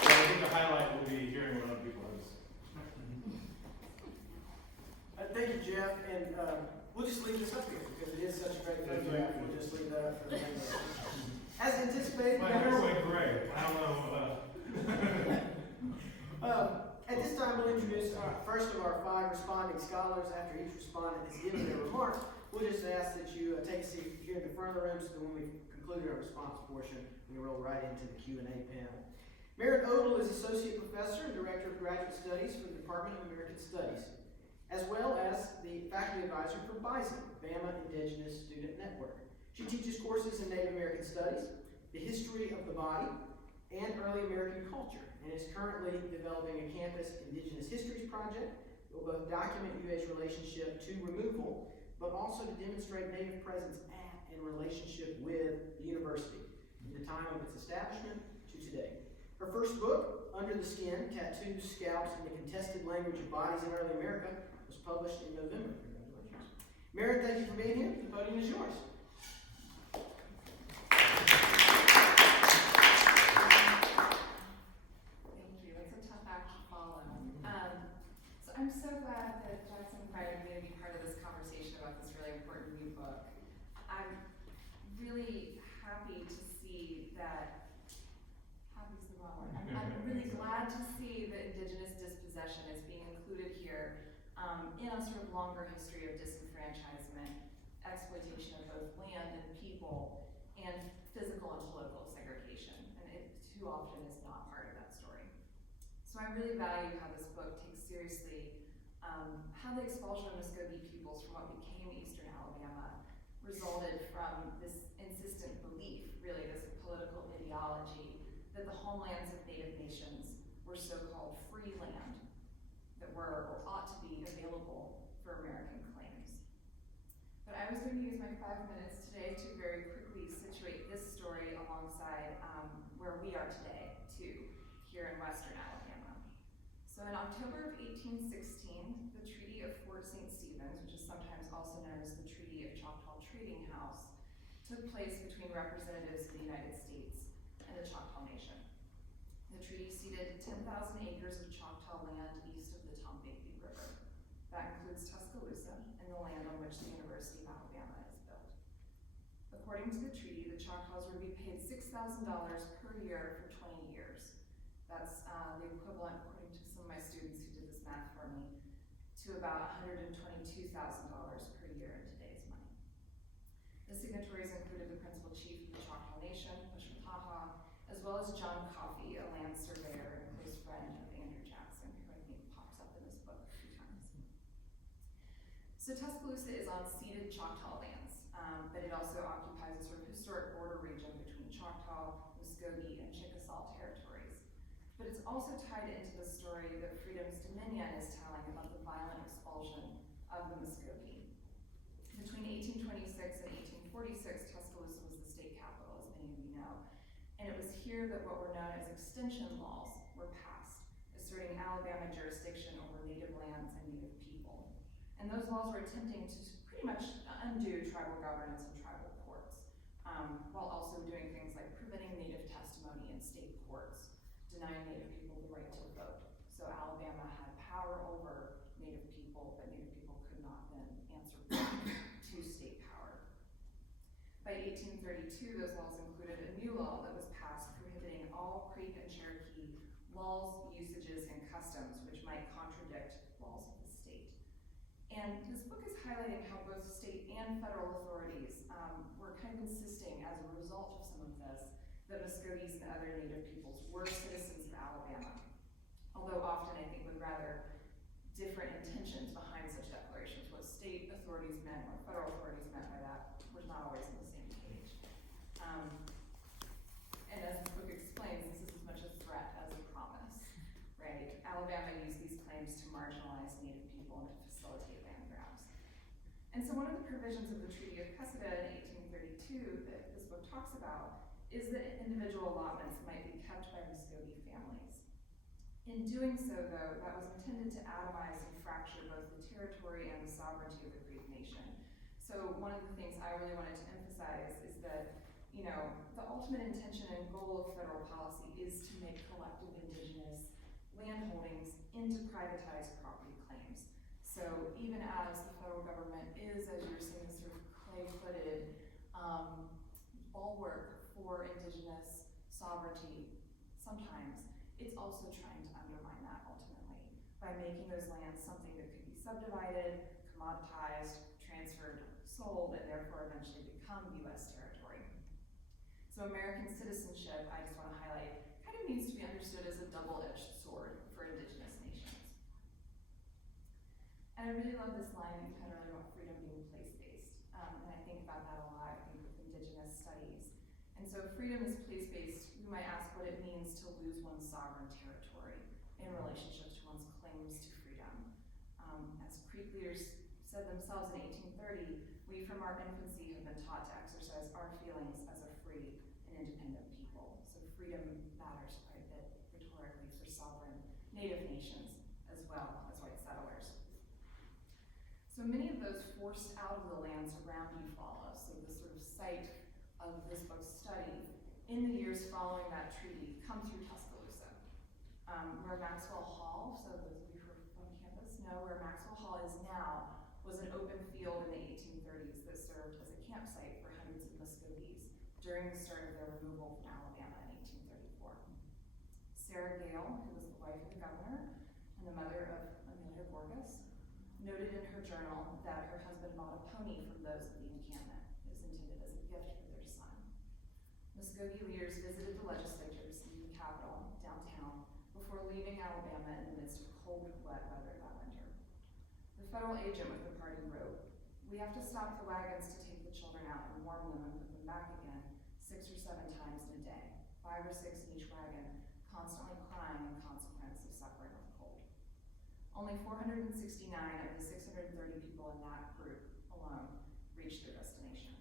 So I think the highlight will be hearing what other people have to say. Thank you, Jeff, and we'll just leave this up here because it is such a great photograph. We'll just leave that up for the end. As anticipated, my hair went gray. I don't know. At this time, we'll introduce our first of our 5 responding scholars. After each respondent has given their remarks, we'll just ask that you take a seat here in the front of the room so that when we conclude our response portion, we roll right into the Q&A panel. Merritt Odle is Associate Professor and Director of Graduate Studies for the Department of American Studies, as well as the Faculty Advisor for BISN, Bama Indigenous Student Network. She teaches courses in Native American Studies, the history of the body, and early American culture, and is currently developing a campus Indigenous Histories project that will both document UA's relationship to removal, but also to demonstrate Native presence at and relationship with the university from the time of its establishment to today. Her first book, Under the Skin, Tattoos, Scalps, and the Contested Language of Bodies in Early America, was published in November. Congratulations. Merritt, thank you for being here. The podium is yours. I'm so glad that Jackson invited me to be part of this conversation about this really important new book. I'm really happy to see that, happy is the wrong word, I'm really glad to see that Indigenous dispossession is being included here in a sort of longer history of disenfranchisement, exploitation of both land and people, and physical and political segregation. And it too often is not part of that story. So I really value how this book takes seriously how the expulsion of Muscogee peoples from what became Eastern Alabama resulted from this insistent belief, really this political ideology, that the homelands of Native nations were so-called free land that were or ought to be available for American claims. But I was going to use my 5 minutes today to very quickly situate this story alongside where we are today, too, here in Western Alabama. So in October of 1816, the Treaty of Fort St. Stephen, which is sometimes also known as the Treaty of Choctaw Trading House, took place between representatives of the United States and the Choctaw Nation. The treaty ceded 10,000 acres of Choctaw land east of the Tombigbee River. That includes Tuscaloosa and the land on which the University of Alabama is built. According to the treaty, the Choctaws were to be paid $6,000 per year for 20 years. That's the equivalent, according to some of my students who did this math for me, to about $122,000 per year in today's money. The signatories included the principal chief of the Choctaw Nation, Wishwataha, as well as John Cowie, a land surveyor and close friend of Andrew Jackson, who I think pops up in this book a few times. So Tuscaloosa is on ceded Choctaw lands, but it also occupies a sort of historic border region between Choctaw, Muskogee, and Chickasaw territories. But it's also tied into the story that Freedom's Dominion is telling about the violent expulsion of the Muskogee. Between 1826 and 1846, Tuscaloosa was the state capital, as many of you know, and it was here that what were known as extension laws were passed, asserting Alabama jurisdiction over native lands and native people. And those laws were attempting to pretty much undo tribal governance and tribal courts, while also doing things like preventing native testimony in state courts, denying native people the right to vote. So Alabama had power over native people, but native people could not then answer back to state power. By 1832, those laws included a new law that was passed prohibiting all Creek and Cherokee laws, usages, and customs which might contradict laws of the state. And this book is highlighting how both state and federal authorities were kind of insisting, as a result of some of this, that Muskogees and other native peoples were citizens of Alabama. Although often, I think, with rather different intentions behind such declarations. What state authorities meant, what federal authorities meant by that, was not always on the same page. And as the book explains, this is as much a threat as a promise, right? Alabama used these claims to marginalize native people and to facilitate land grabs. And so one of the provisions of the Treaty of Cusseta in 1832 that this book talks about is that individual allotments might be kept by Muskogee families. In doing so, though, that was intended to atomize and fracture both the territory and the sovereignty of the Creek Nation. So one of the things I really wanted to emphasize is that, you know, the ultimate intention and goal of federal policy is to make collective indigenous land holdings into privatized property claims. So even as the federal government is, as you're seeing, this sort of clay-footed bulwark for indigenous sovereignty, sometimes it's also trying to undermine that ultimately by making those lands something that could be subdivided, commoditized, transferred, sold, and therefore eventually become U.S. territory. So American citizenship, I just want to highlight, kind of needs to be understood as a double-edged sword for indigenous nations. And I really love this line that you had earlier about freedom being place-based. And I think about that a lot, I think, with indigenous studies. And so if freedom is place-based, we might ask what it means to lose one's sovereign territory in relationship to one's claims to freedom. As Creek leaders said themselves in 1830, we from our infancy have been taught to exercise our feelings as a free and independent people. So freedom matters quite a bit rhetorically for sovereign native nations as well as white settlers. So many of those forced out of the lands around Eufaula, so the sort of site of this book's study, in the years following that treaty, come through Tuscaloosa. Where Maxwell Hall, so those of you who are on campus know where Maxwell Hall is now, was an open field in the 1830s that served as a campsite for hundreds of Muskogees during the start of their removal from Alabama in 1834. Sarah Gale, who was the wife of the governor and the mother of Amelia Gorgas, noted in her journal that her husband bought a pony from those of the encampment. It was intended as a gift for their son. Muskogee leaders visited the legislatures in the capital, downtown, before leaving Alabama in the midst of cold, wet weather that winter. The federal agent with the party wrote, "We have to stop the wagons to take the children out and warm them and put them back again 6 or 7 times in a day, 5 or 6 in each wagon, constantly crying in consequence of suffering with cold." Only 469 of the 630 people in that group alone reached their destination.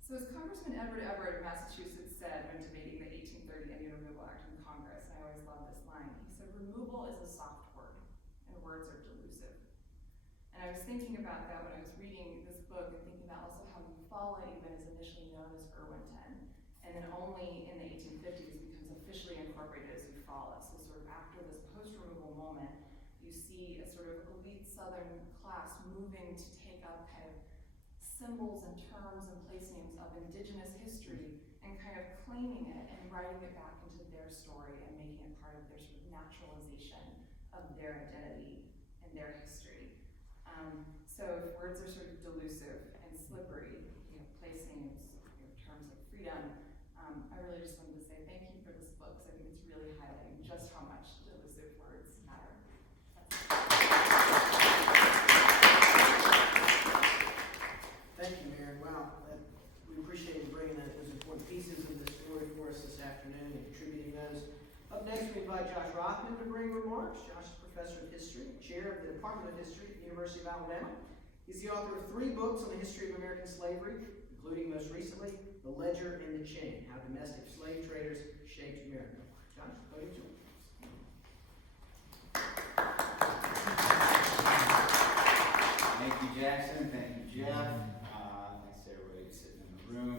So as Congressman Edward Everett of Massachusetts said when debating the 1830 Indian Removal Act in Congress, and I always love this line, he said, "Removal is a soft word, and words are delusive." And I was thinking about that when I was reading this book and thinking about also how Eufaula even is initially known as Irwinton, and then only in the 1850s becomes officially incorporated as Eufaula. So sort of after this post-removal moment, you see a sort of elite Southern class moving to take up kind of symbols and terms and place names of indigenous history and kind of claiming it and writing it back into their story and making it part of their sort of naturalization of their identity and their history. So if words are sort of delusive and slippery, place names, terms of freedom, I really just wanted to say thank you for this book, because I think it's really highlighting just how much delusive words matter. Thank you, Mary. Wow, we appreciate you bringing those important pieces of the story for us this afternoon and contributing those. Up next, we invite Josh Rothman to bring remarks. Josh is professor of history, chair of the Department of History at the University of Alabama. He's the author of 3 books on the history of American slavery, including most recently, The Ledger and the Chain, How Domestic Slave Traders Shaped America. Josh, over to you. Thank you, Jackson. Thank you, Jeff. Thanks to everybody sitting in the room.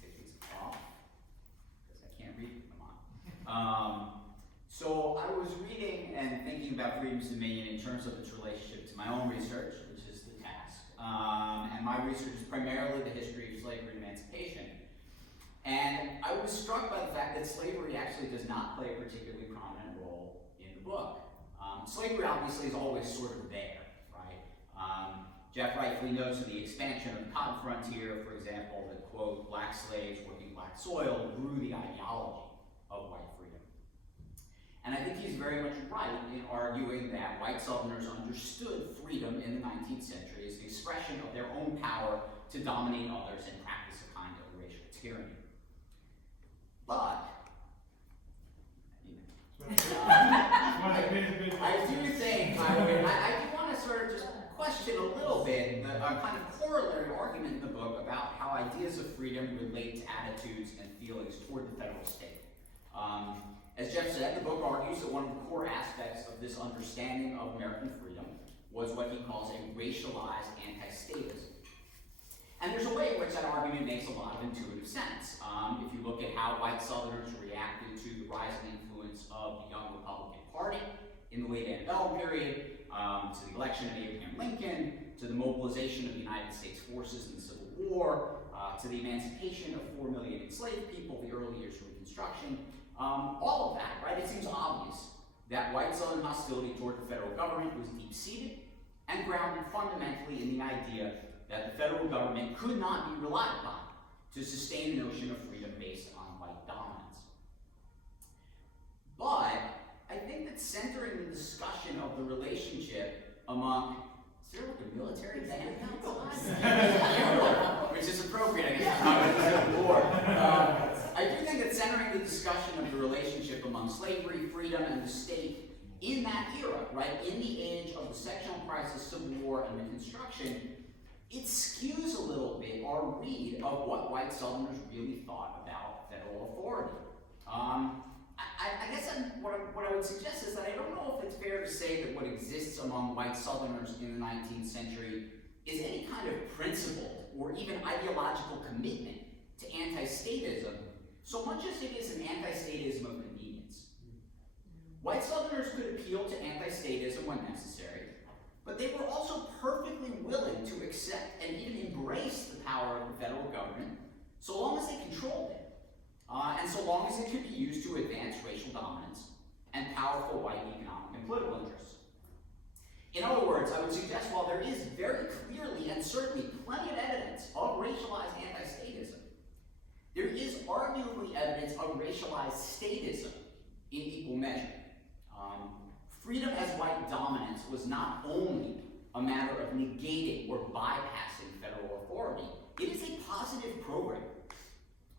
Take these off, because I can't read them on. So I was reading and thinking about Freedom's Dominion in terms of its relationship to my own research, which is the task. And my research is primarily the history of slavery and emancipation. And I was struck by the fact that slavery actually does not play a particularly prominent role in the book. Slavery obviously is always sort of there, right? Jeff rightfully notes in the expansion of the cotton frontier, for example, that, quote, black slaves working black soil grew the ideology of white freedom. And I think he's very much right in arguing that white Southerners understood freedom in the 19th century as an expression of their own power to dominate others and practice a kind of racial tyranny. But, I do think, I do want to sort of just question a little bit the kind of corollary argument in the book about how ideas of freedom relate to attitudes and feelings toward the federal state. As Jeff said, the book argues that one of the core aspects of this understanding of American freedom was what he calls a racialized anti-statism. And there's a way in which that argument makes a lot of intuitive sense. If you look at how white Southerners reacted to the rising influence of the young Republican Party in the late antebellum period, to the election of Abraham Lincoln, to the mobilization of the United States forces in the Civil War, to the emancipation of 4 million enslaved people, the early years of Reconstruction, all of that, right? It seems obvious that white Southern hostility toward the federal government was deep-seated and grounded fundamentally in the idea that the federal government could not be relied upon to sustain the notion of freedom based on white dominance. But I think that centering the discussion of the relationship among, is there like a military band outside? Which is appropriate, I guess, for the Civil War. I do think that centering the discussion of the relationship among slavery, freedom, and the state in that era, right, in the age of the sectional crisis, Civil War, and Reconstruction, it skews a little bit our read of what white Southerners really thought about federal authority. I guess what I would suggest is that I don't know if it's fair to say that what exists among white Southerners in the 19th century is any kind of principled or even ideological commitment to anti-statism, so much as it is an anti-statism of convenience. White Southerners could appeal to anti-statism when necessary, but they were also perfectly willing to accept and even embrace the power of the federal government so long as they controlled it, and so long as it could be used to advance racial dominance and powerful white economic and political interests. In other words, I would suggest while there is very clearly and certainly plenty of evidence of racialized anti-statism, there is arguably evidence of racialized statism in equal measure. Freedom as white dominance was not only a matter of negating or bypassing federal authority, it is a positive program.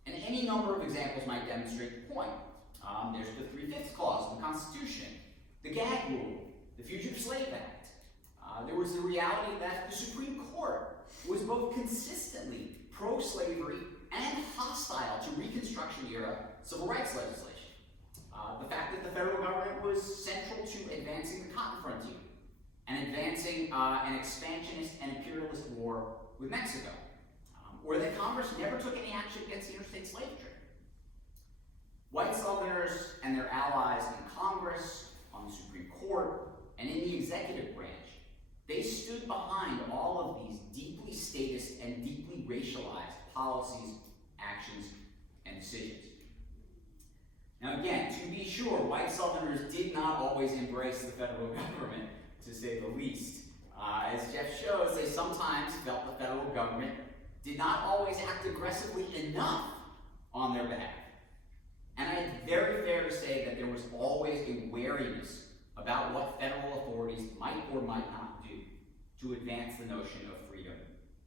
And any number of examples might demonstrate the point. There's the 3/5 clause in the Constitution, the gag rule, the Fugitive Slave Act. There was the reality that the Supreme Court was both consistently pro-slavery and hostile to Reconstruction-era civil rights legislation. The fact that the federal government was central to advancing the cotton frontier and advancing an expansionist and imperialist war with Mexico, or that Congress never took any action against the interstate slave trade. White Southerners and their allies in Congress, on the Supreme Court, and in the executive branch, they stood behind all of these deeply racialized policies, actions, and decisions. Now again, to be sure, white Southerners did not always embrace the federal government, to say the least. As Jeff shows, they sometimes felt the federal government did not always act aggressively enough on their behalf. And it's very fair to say that there was always a wariness about what federal authorities might or might not do to advance the notion of freedom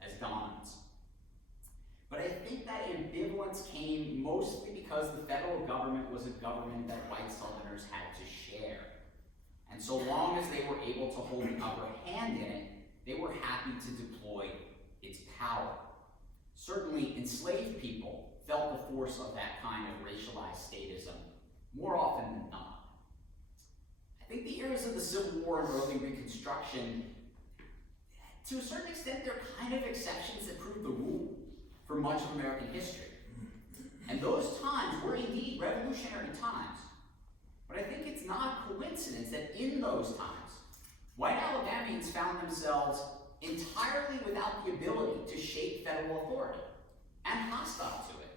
as dominance. But I think that ambivalence came mostly because the federal government was a government that white Southerners had to share. And so long as they were able to hold the upper hand in it, they were happy to deploy its power. Certainly, enslaved people felt the force of that kind of racialized statism more often than not. I think the eras of the Civil War and early Reconstruction, to a certain extent, they're kind of exceptions that prove the rule for much of American history. And those times were indeed revolutionary times. But I think it's not a coincidence that in those times, white Alabamians found themselves entirely without the ability to shape federal authority and hostile to it,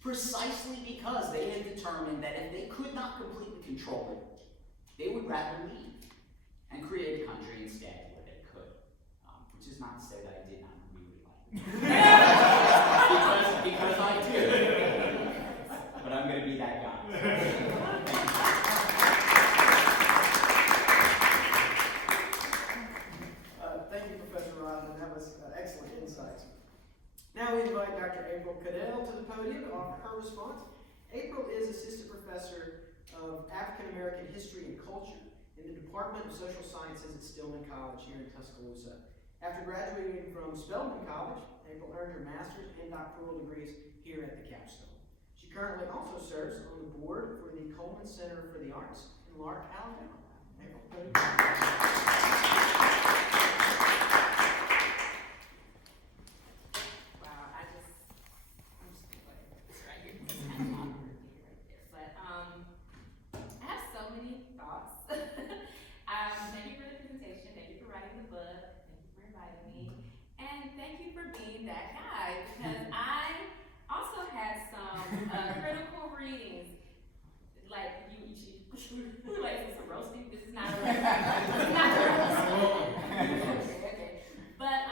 precisely because they had determined that if they could not completely control it, they would rather leave and create a country instead where they could. Which is not to say that I did not really like it. because I do. But I'm going to be that guy. Thank you, Professor Rodman. That was excellent insights. Now we invite Dr. April Cadell to the podium to offer her response. April is Assistant Professor of African American History and Culture in the Department of Social Sciences at Stillman College here in Tuscaloosa. After graduating from Spelman College, April earned her master's and doctoral degrees here at the capstone. She currently also serves on the board for the Coleman Center for the Arts in Lark, Alabama. April, that guy, because I also had some critical readings. Like like this is roasting. This is not a okay. But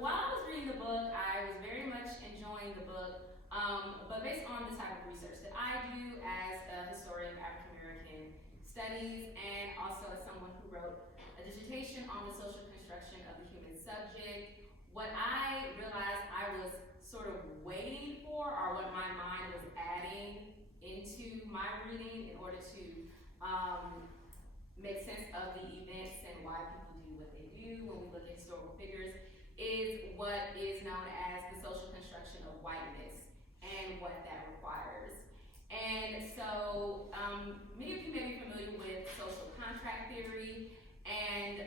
while I was reading the book, I was very much enjoying the book. But based on the type of research that I do as a historian of African American studies, and also as someone who wrote a dissertation on the social construction of the human subject, what I realized I was sort of waiting for, or what my mind was adding into my reading in order to make sense of the events and why people do what they do when we look at historical figures, is what is known as the social construction of whiteness and what that requires. And so many of you may be familiar with social contract theory, and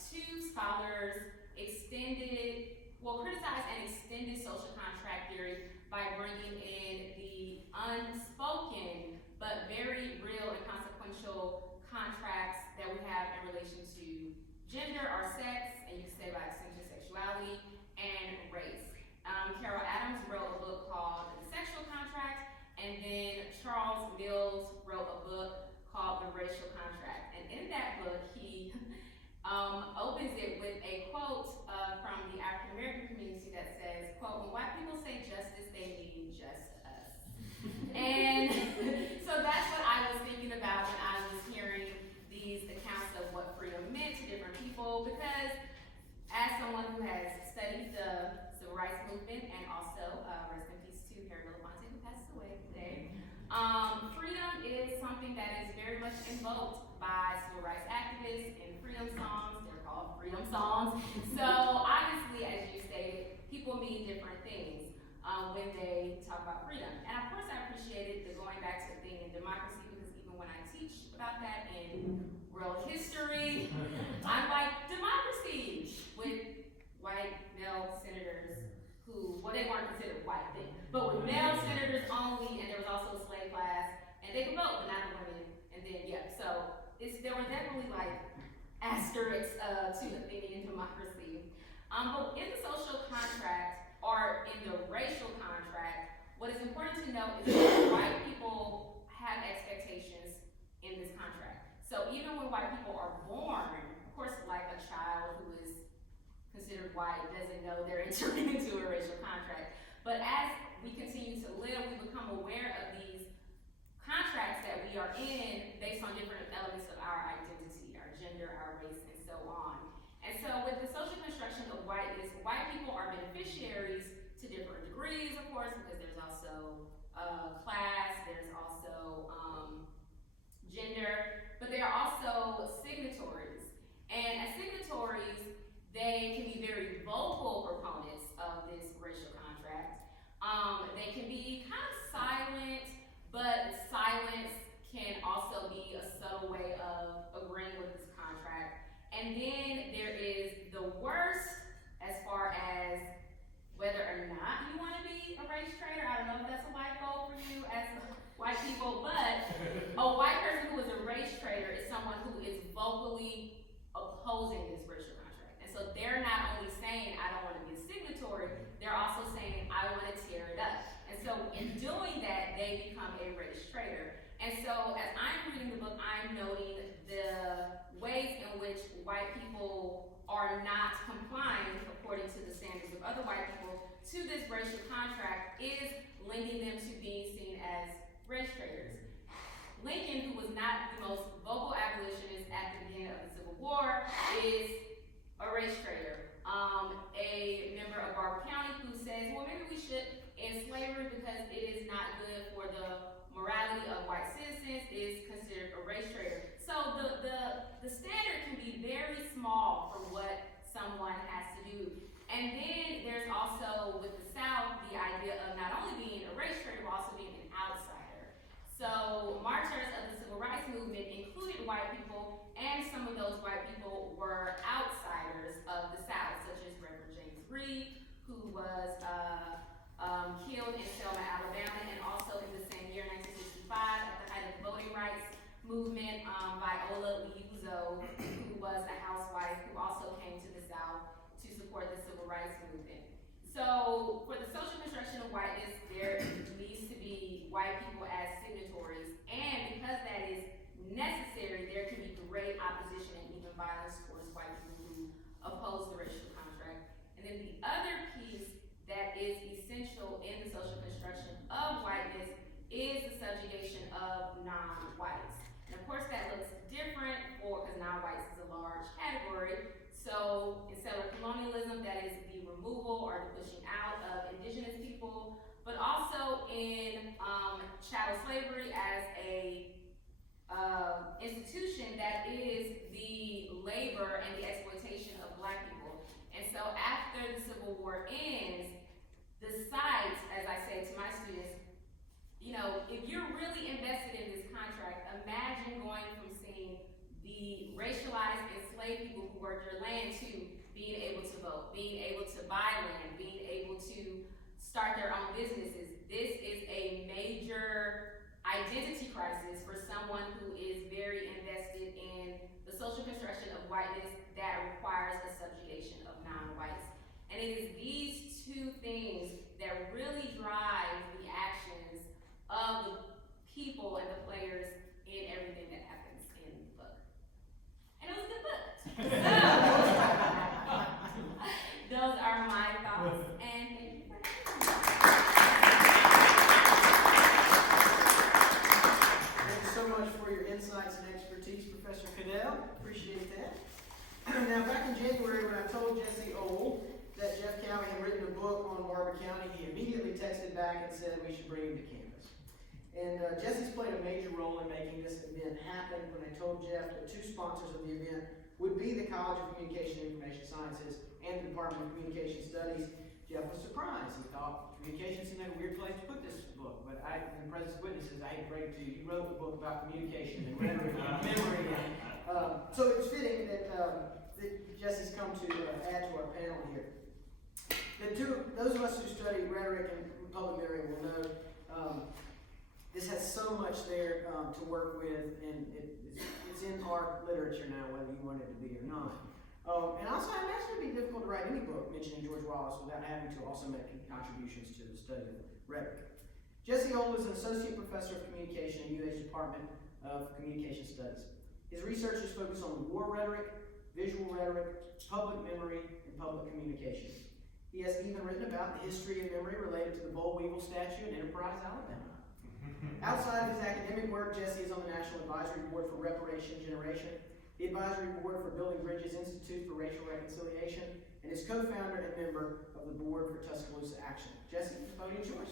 two scholars criticized and extended social contract theory by bringing in the unspoken but very real and consequential contracts that we have in relation to gender or sex, and you can say by extension sexuality, and race. Carol Adams wrote a book called The Sexual Contract, and then Charles Mills wrote a book called The Racial Contract. And in that book, he opens it with a quote from the African American community that says, quote, "When white people say justice, they mean just us." And so that's what I was thinking about when I was hearing these accounts of what freedom meant to different people, because as someone who has studied the civil rights movement, and also rest in peace to Harry Belafonte, who passed away today, freedom is something that is very much invoked by civil rights activists in freedom songs. They're called freedom songs. So obviously, as you stated, people mean different things when they talk about freedom. And of course, I appreciated the going back to the thing in democracy, because even when I teach about that in world history, I'm like, democracy with white male senators who, well, they weren't considered white then, but with male senators only, and there was also a slave class, and they could vote, but not the women. And then, yeah, so there were definitely like asterisks to Athenian democracy. But in the social contract, are in the racial contract, what is important to note is that white people have expectations in this contract. So even when white people are born, of course, like a child who is considered white doesn't know they're entering into a racial contract. But as we continue to live, we become aware of these contracts that we are in based on different elements of our identity, our gender, our race, and so on. And so with the social construction of whiteness, white people are beneficiaries to different degrees, of course, because there's also class, there's also gender, but they are also signatories. And as signatories, they can be very vocal proponents of this racial contract. They can be kind of silent, but silence can also be a subtle way of agreeing with this contract. And then there is the worst as far as whether or not you want to be a race traitor. I don't know if that's a white goal for you as white people, but a white person who is a race traitor is someone who is vocally opposing this racial contract. And so they're not only saying, I don't want to be a signatory, they're also saying, I want to tear it up. And so in doing that, they become a race traitor. And so as I'm reading the book, I'm noting the ways in which white people are not complying, according to the standards of other white people, to this racial contract is linking them to being seen as race traitors. Lincoln, who was not the most vocal abolitionist at the beginning of the Civil War, is a race traitor. A member of Barbour County who says, well, maybe we should end slavery because it is not good for the morality of white citizens, is considered a race traitor. So the standard can be very small for what someone has to do. And then there's also, with the South, the idea of not only being a race traitor, but also being an outsider. So martyrs of the Civil Rights Movement included white people, and some of those white people were outsiders of the South, such as Reverend James Reed, who was killed in Selma, Alabama, and also in the same year, 1965, at the height of the voting rights movement, Viola Liuzzo, who was a housewife who also came to the South to support the Civil Rights Movement. So for the social construction of whiteness, there needs to be white people as signatories, and because that is necessary, there can be great opposition and even violence towards white people who oppose the racial contract. And then the other piece that is essential in the social construction of whiteness is the subjugation of non-whites. And of course that looks different because non-whites is a large category. So in settler colonialism, that is the removal or the pushing out of indigenous people, but also in chattel slavery as a institution that is the labor and the exploitation of black people. And so after the Civil War ends, the sites, as I say to my students, you know, if you're really invested in this contract, imagine going from seeing the racialized enslaved people who worked your land to being able to vote, being able to buy land, being able to start their own businesses. This is a major identity crisis for someone who is very invested in the social construction of whiteness that requires a subjugation of non-whites. And it is these two things that really drive the actions of the people and the players in everything that happens in the book. And it was a good book. Those are my thoughts, and thank you for having me. Thank you so much for your insights and expertise, Professor Cadell. Appreciate that. Now, back in January, when I told Jesse Owl that Jeff Cowie had written a book on Barbour County, he immediately texted back and said we should bring him to campus. And Jesse's played a major role in making this event happen. When I told Jeff that two sponsors of the event would be the College of Communication and Information Sciences and the Department of Communication Studies, Jeff was surprised. He thought communication seemed like a weird place to put this book, but in the presence of witnesses, I hate to break it to you, you wrote the book about communication and rhetoric and memory. So it's fitting that Jesse's come to add to our panel here. Those of us who study rhetoric and public memory will know this has so much there to work with, and it's in our literature now, whether you want it to be or not. And also, I imagine it would be difficult to write any book book mentioning George Wallace without having to also make contributions to the study of rhetoric. Jesse Ole is an associate professor of communication in UA's Department of Communication Studies. His research is focused on war rhetoric, visual rhetoric, public memory, and public communication. He has even written about the history of memory related to the Boll Weevil statue in Enterprise, Alabama. Outside of his academic work, Jesse is on the National Advisory Board for Reparation Generation, the Advisory Board for Building Bridges Institute for Racial Reconciliation, and is co-founder and member of the Board for Tuscaloosa Action. Jesse, the podium's yours.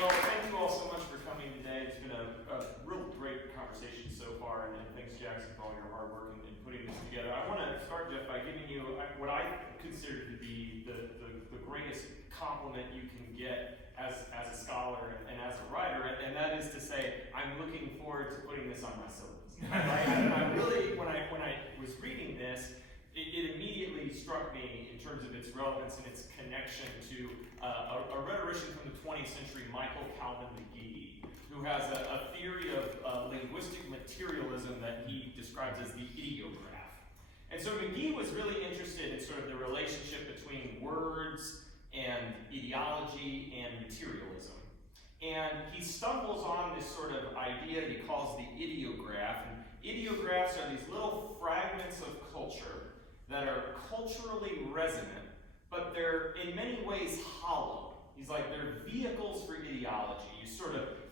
Well, thank you all so much for coming today. It's been a real great conversation so far, and thanks, Jackson, for all your hard work in putting this together. I want to start, Jeff, by giving you what I consider to be the greatest compliment you can get as a scholar and as a writer, and that is to say, I'm looking forward to putting this on my syllabus. I really, when I was reading this, it immediately struck me in terms of its relevance and its connection to a rhetorician from the 20th century, Michael Calvin McGee, who has a theory of linguistic materialism that he describes as the ideograph. And so McGee was really interested in sort of the relationship between words and ideology and materialism. And he stumbles on this sort of idea that he calls the ideograph. And ideographs are these little fragments of culture that are culturally resonant, but they're in many ways hollow. He's like, they're vehicles for ideology.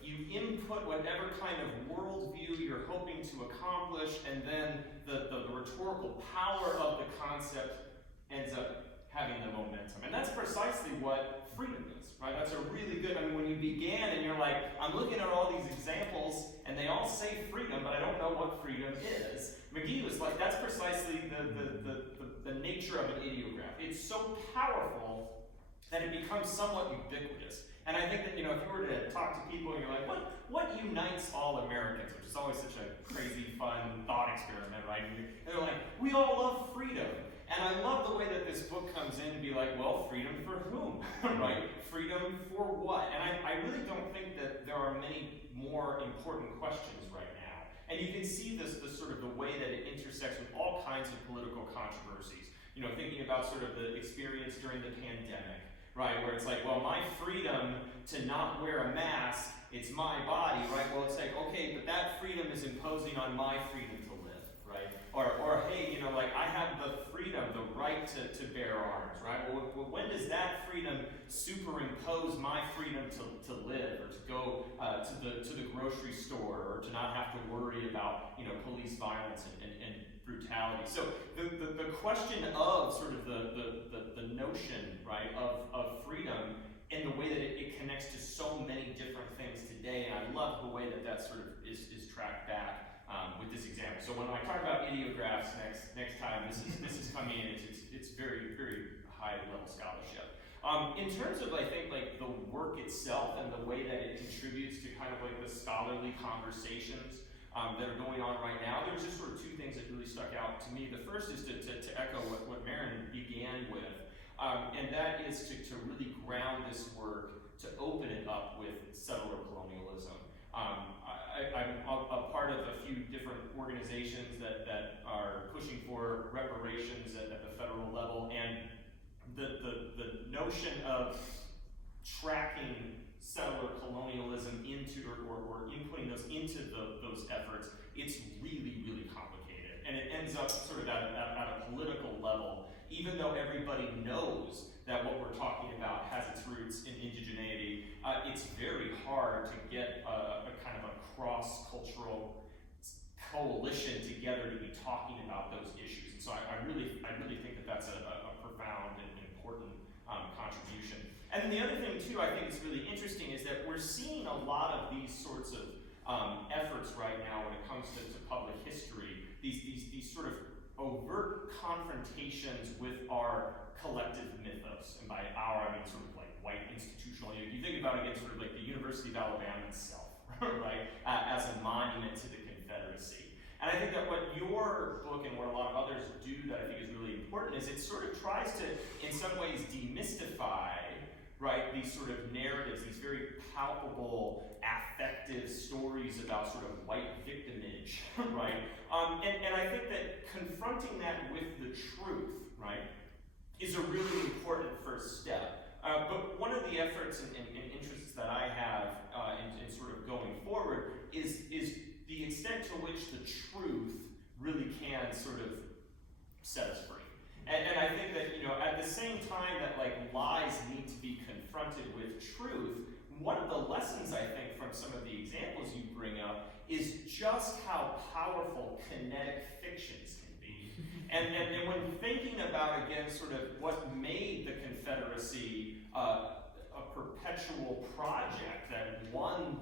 You input whatever kind of worldview you're hoping to accomplish, and then the rhetorical power of the concept ends up having the momentum. And that's precisely what freedom is, right? That's a really good, when you began and you're like, I'm looking at all these examples and they all say freedom, but I don't know what freedom is. McGee was like, that's precisely the nature of an ideograph. It's so powerful that it becomes somewhat ubiquitous. And I think that, if you were to talk to people and you're like, what unites all Americans, which is always such a crazy, fun thought experiment, right? And they're like, we all love freedom. And I love the way that this book comes in and be like, well, freedom for whom, right? Freedom for what? And I really don't think that there are many more important questions right now. And you can see this sort of the way that it intersects with all kinds of political controversies. Thinking about sort of the experience during the pandemic, right? Where it's like, well, my freedom to not wear a mask, it's my body, right? Well, it's like, okay, but that freedom is imposing on my freedom to live, right? Or hey, I have the freedom, the right to bear arms, right? Well, when does that freedom superimpose my freedom to live, or to go to the grocery store, or to not have to worry about police violence and brutality? So the question of sort of the notion, right, of freedom and the way that it connects to so many different things today, and I love the way that sort of is tracked back with this example. So when I talk about ideographs next time, this is coming in. It's very, very high level scholarship. In terms of, I think, like the work itself and the way that it contributes to kind of like the scholarly conversations that are going on right now, there's just sort of two things that really stuck out to me. The first is to echo what Maren began with, and that is to really ground this work, to open it up with settler colonialism. I'm a part of a few different organizations that are pushing for reparations at the federal level, and the notion of tracking settler colonialism into or inputting those into those efforts, it's really, really complicated. And it ends up sort of at a political level, even though everybody knows that what we're talking about has its roots in indigeneity, it's very hard to get a kind of a cross-cultural coalition together to be talking about those issues. And so I really think that that's a profound and important contribution. And then the other thing too, I think is really interesting, is that we're seeing a lot of these sorts of efforts right now when it comes to public history, these sort of overt confrontations with our collective mythos. And by our, I mean sort of like white institutional. You think about it again, sort of like the University of Alabama itself, right, as a monument to the Confederacy. And I think that what your book and what a lot of others do that I think is really important is it sort of tries to, in some ways, demystify, right, these sort of narratives, these very palpable, stories about sort of white victimage, right? And I think that confronting confronting that with the truth, right, is a really important first step. But one of the efforts and interests that I have in sort of going forward is the extent to which the truth really can sort of set us free. And I think that, at the same time that like lies need to be confronted with truth, one of the lessons I think from some of the examples you bring up is just how powerful kinetic fictions can be. And when thinking about, again, sort of what made the Confederacy a perpetual project that won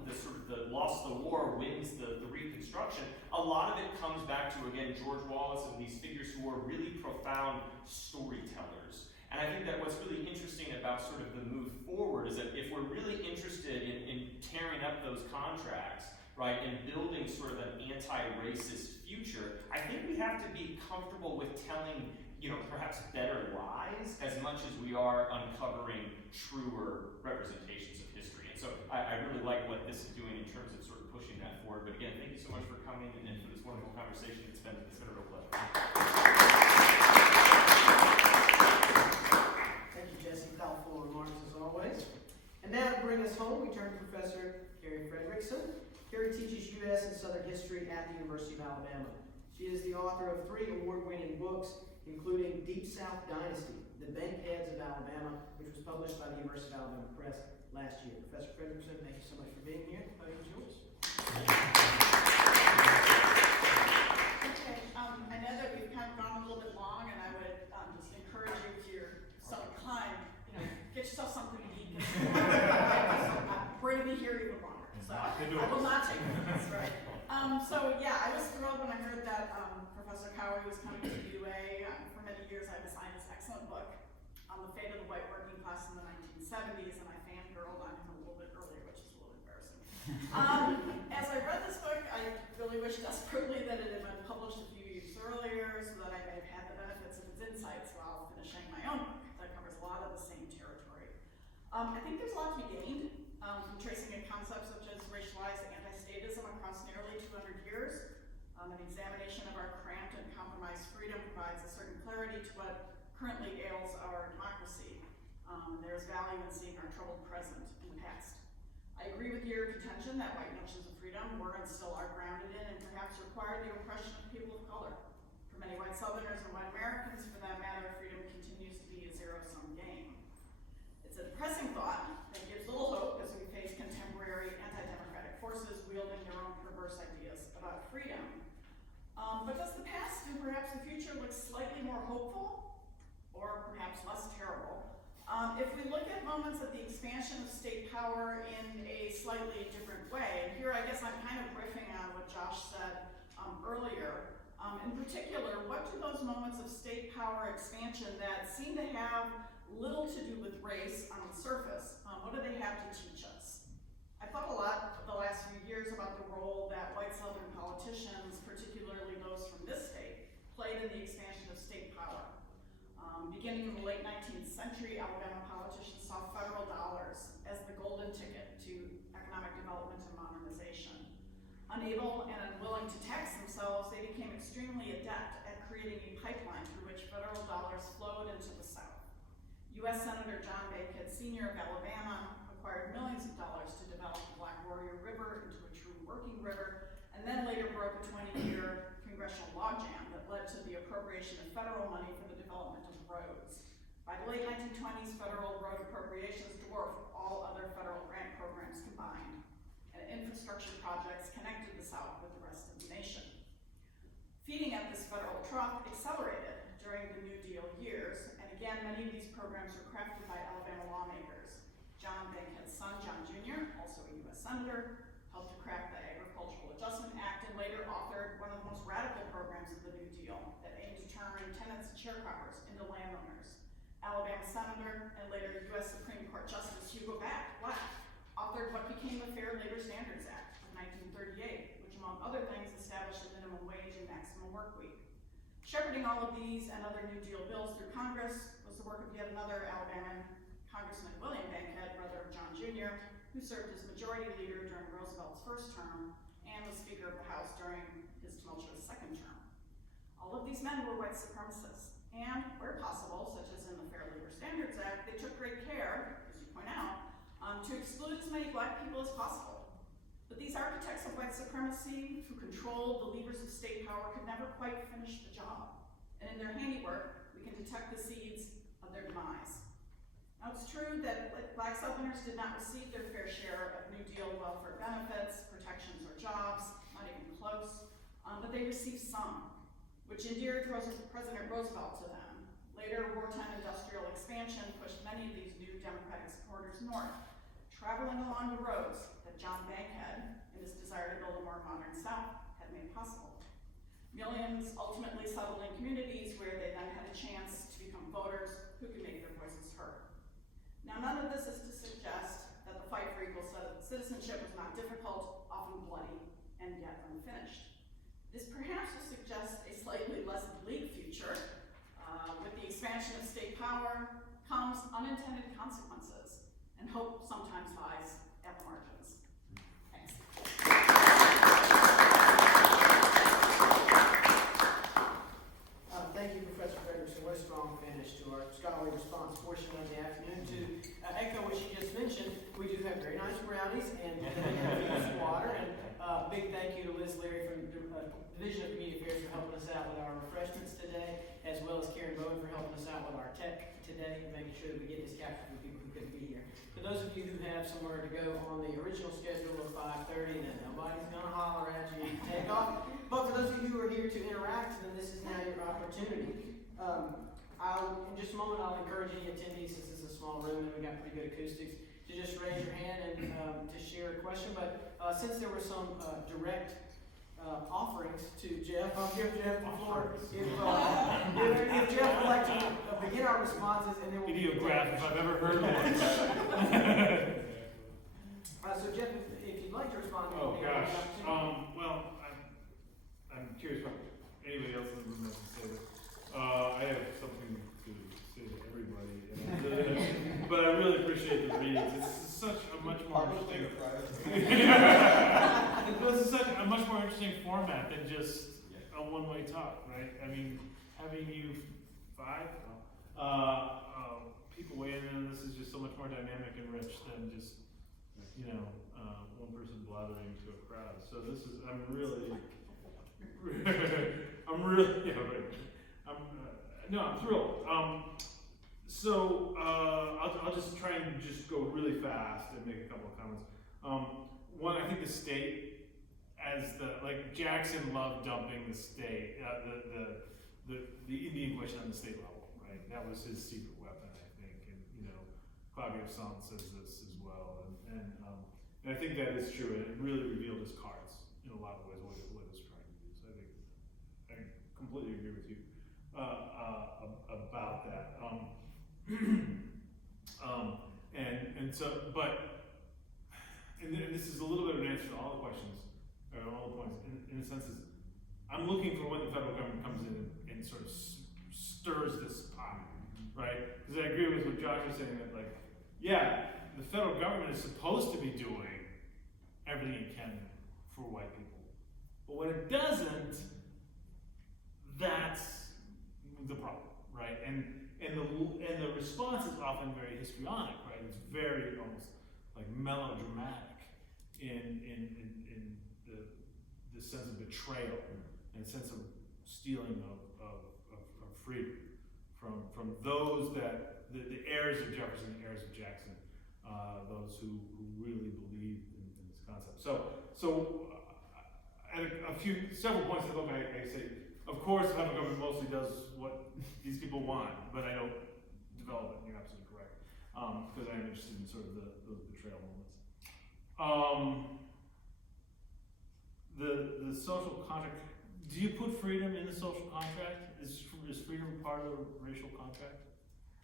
lost the war, wins the Reconstruction, a lot of it comes back to, again, George Wallace and these figures who are really profound storytellers. And I think that what's really interesting about sort of the move forward is that if we're really interested in tearing up those contracts, right, and building sort of an anti-racist future, I think we have to be comfortable with telling, perhaps better lies as much as we are uncovering truer representations of history. And so I really like what this is doing in terms of sort of pushing that forward. But again, thank you so much for coming and for this wonderful conversation. It's been a real pleasure. Thank you, Jesse. Powerful remarks as always. And now to bring us home, we turn to Professor Carrie Frederickson. Carrie teaches U.S. and Southern History at the University of Alabama. She is the author of 3 award-winning books, including Deep South Dynasty, The Bankheads of Alabama, which was published by the University of Alabama Press last year. Professor Frederickson, thank you so much for being here. The podium is yours. Okay, I know that we've kind of gone a little bit long, and I would just encourage you, if you're so inclined, get yourself something to eat. We're going to be here even longer, so I will not take minutes, right? I was thrilled when I heard that Professor Cowie was coming to UA. For many years, I've assigned this excellent book on the fate of the white working class in the 1970s, and I fangirled on him a little bit earlier, which is a little embarrassing. As I read this book, I really wish desperately that it had been published a few years earlier so that I may have had the benefits of its insights while finishing my own book that covers a lot of the same territory. I think there's a lot to be gained from tracing a concept such as racialized anti-statism across nearly 200 years. An examination of our cramped and compromised freedom provides a certain clarity to what currently ails our democracy. There's value in seeing our troubled present in the past. I agree with your contention that white notions of freedom were and still are grounded in and perhaps require the oppression of people of color. For many white Southerners and white Americans, for that matter, freedom continues to be a zero-sum game. It's a depressing thought that gives little hope as we face contemporary anti-democratic forces wielding their own perverse ideas about freedom. But does the past and perhaps the future look slightly more hopeful or perhaps less terrible? If we look at moments of the expansion of state power in a slightly different way, and here I guess I'm kind of riffing on what Josh said earlier. In particular, what do those moments of state power expansion that seem to have little to do with race on the surface, what do they have to teach us? I thought a lot the last few years about the role that white Southern politicians, particularly those from this state, played in the expansion of state power. Beginning in the late 19th century, Alabama politicians saw federal dollars as the golden ticket to economic development and modernization. Unable and unwilling to tax themselves, they became extremely adept at creating a pipeline through which federal dollars flowed into the South. U.S. Senator John Bankhead Sr. of Alabama acquired millions of dollars to develop the Black Warrior River into a true working river, and then later broke a 20-year congressional logjam that led to the appropriation of federal money for the development of roads. By the late 1920s, federal road appropriations dwarfed all other federal grant programs combined, and infrastructure projects connected the South with the rest of the nation. Feeding at this federal trough accelerated during the New Deal years, and again, many of these programs were crafted by Alabama lawmakers. John Bankhead's son, John Jr., also a U.S. Senator, helped to craft the Agricultural Adjustment Act and later authored one of the most radical programs of the New Deal that aimed to turn tenants and sharecroppers into landowners. Alabama Senator and later U.S. Supreme Court Justice Hugo Black authored what became the Fair Labor Standards Act of 1938, which among other things established a minimum wage and maximum work week. Shepherding all of these and other New Deal bills through Congress was the work of yet another Alabama Congressman William Bankhead, brother of John Jr., who served as majority leader during Roosevelt's first term and was Speaker of the House during his tumultuous second term. All of these these men were white supremacists. And where possible, such as in the Fair Labor Standards Act, they took great care, as you point out, to exclude as many black people as possible. But these architects of white supremacy, who controlled the levers of state power, could never quite finish the job. And in their handiwork, we can detect the seeds of their demise. Now, it's true that black Southerners did not receive their fair share of New Deal welfare benefits, protections, or jobs, not even close, but they received some, which endeared President Roosevelt to them. Later, wartime industrial expansion pushed many of these new Democratic supporters north, traveling along the roads that John Bankhead, in his desire to build a more modern South, had made possible. Millions ultimately settled in communities where they then had a chance to become voters who could make their voices heard. Now, none of this is to suggest that the fight for equal citizenship was not difficult, often bloody, and yet unfinished. This perhaps will suggest a slightly less bleak future. With the expansion of state power comes unintended consequences, and hope sometimes lies at the margins. Thanks. Thank you, Professor Frederickson. What a strong finish to our scholarly response portion of the afternoon. To echo what she just mentioned, we do have very nice brownies and infused water. And big thank you to Liz Leary from the Division of Community Affairs for helping us out with our refreshments today, as well as Karen Bowen for helping us out with our tech today and making sure that we get this captured for people who couldn't be here. For those of you who have somewhere to go on the original schedule of 5:30, then nobody's gonna holler at you to take off. But for those of you who are here to interact, then this is now your opportunity. In just a moment, I'll encourage any attendees, since it's a small room and we got pretty good acoustics, to just raise your hand and to share a question. But since there were some direct offerings to Jeff, I'll give Jeff the floor. If Jeff would like to begin our responses, and then we'll Videograph, if I've ever heard one. So Jeff, if you'd like to respond. Oh gosh. Well, I'm curious what anybody else in the room has to say. I have something to say to everybody, but I really appreciate the readings. It's such a much more interesting. This is such a much more interesting format than just a one-way talk, right? I mean, having you five people weigh in on this is just so much more dynamic and rich than just one person blathering to a crowd. So this is I'm really I'm thrilled. I'll just try and just go really fast and make a couple of comments. One, I think the state, as Jackson loved dumping the state, the Indian question on the state level, right? That was his secret weapon, I think, and Claudio Sant says this as well, and I think that is true, and it really revealed his cards in a lot of ways, what it was trying to do. So I completely agree with you about that. And this is a little bit of an answer to all the questions, or all the points, in the sense is, I'm looking for when the federal government comes in and sort of stirs this pot, right? Because I agree with what Josh was saying, that the federal government is supposed to be doing everything it can for white people. But when it doesn't, that's the problem, right? And the response is often very histrionic, right? It's very almost like melodramatic in the sense of betrayal and a sense of stealing of freedom from those that the heirs of Jefferson, the heirs of Jackson, those who really believe in this concept. So at several points in the book, I say, of course, the federal government mostly does what these people want, but I don't develop it. You're absolutely correct, because I am interested in sort of those betrayal moments. The social contract. Do you put freedom in the social contract? Is freedom part of the racial contract?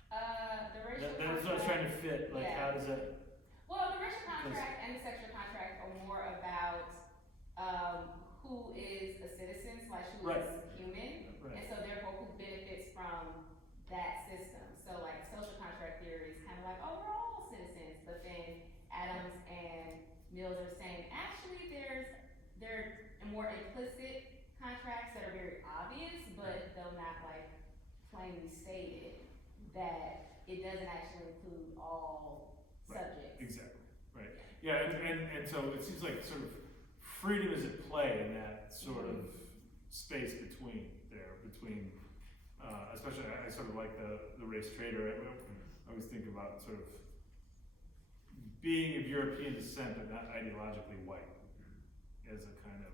The racial contract. That's what I was trying to fit. How does that? Well, the racial contract and the sexual contract are more about who is a citizen / who is human, and so therefore who benefits from that system. So social contract theory is kind of we're all citizens, but then Adams and Mills are saying actually there are more implicit contracts that are very obvious, but they'll plainly stated that it doesn't actually include all subjects. Exactly, right. Yeah, and so it seems like sort of freedom is at play in that sort of space between, especially I sort of like the race trader. I always think about sort of being of European descent but not ideologically white as a kind of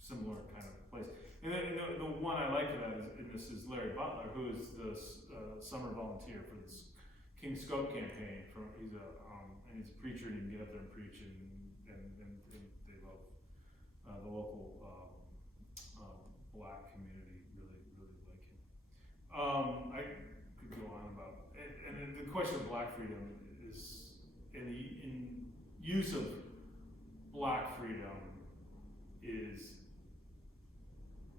similar kind of place. And then the one I like for that is Larry Butler, who is the summer volunteer for this King Scope campaign. He's a preacher, and he can get up there and preach, and they love the local black community really like him. I could go on about, and the question of black freedom is in use of black freedom is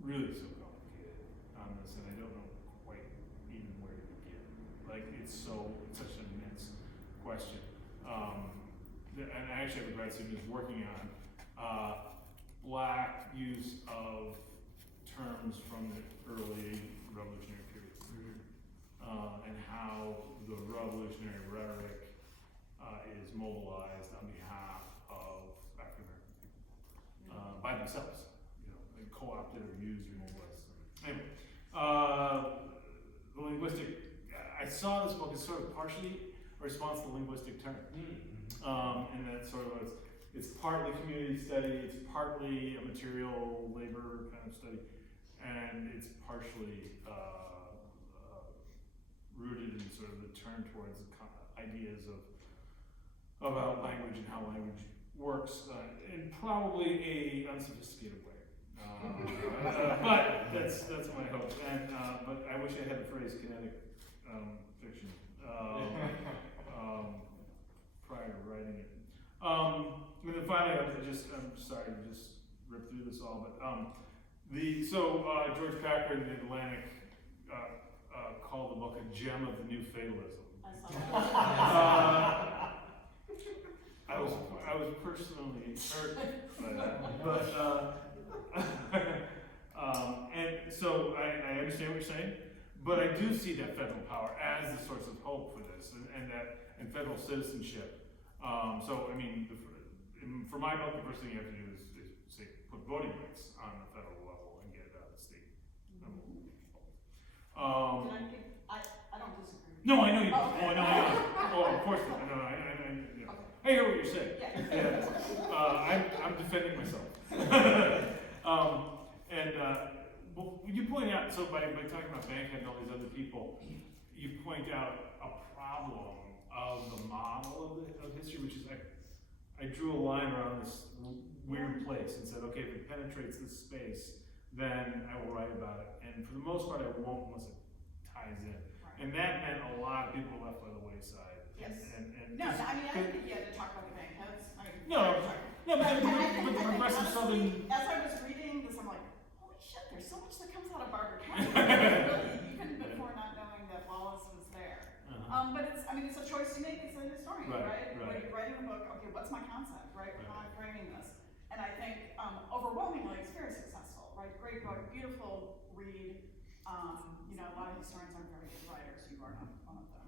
really so complicated on this, and I don't know quite even where to begin. Like it's such an immense question. And I actually have a grad student who's working on black use of terms from the early revolutionary period, and how the revolutionary rhetoric is mobilized on behalf of African American people by themselves, and co-opted or used or mobilized. Anyway, the linguistic. I saw this book as sort of partially a response to the linguistic turn, and that sort of it's partly community study, it's partly a material labor kind of study, and it's partially rooted in sort of the turn towards ideas about language and how language works in probably a unsophisticated way. But that's my hope. And but I wish I had the phrase kinetic fiction prior to writing it. And then finally, I'm sorry to just rip through this all, but George Packard in the Atlantic called the book a gem of the new fatalism. I was personally hurt by that, but and so I understand what you're saying, but I do see that federal power as the source of hope for this, and federal citizenship. So I mean, for my book, the first thing you have to do is say put voting rights on the federal level and get it out of the state. I don't disagree. No, I know you. Oh, okay. I know. Oh, of course not. I hear what you're saying. Yeah. I'm defending myself. Well, you point out, so by talking about Bankhead and all these other people, you point out a problem of the model of history, which is I drew a line around this weird place and said, okay, if it penetrates this space, then I will write about it. And for the most part, I won't unless it ties in. Right. And that meant a lot of people left by the wayside. Yes. And no, I mean, I think you had to talk about the Bankheads. But the progressive Southern. As I was reading this, I'm like, holy shit, there's so much that comes out of Barbour County. Really, even before not knowing that Wallace was there. But it's a choice you make as a historian, right? When you're writing a book, okay, what's my concept, right? How am I framing this? And I think overwhelmingly it's very successful, right? Great book, beautiful read. A lot of historians aren't very good writers. You are not one of them.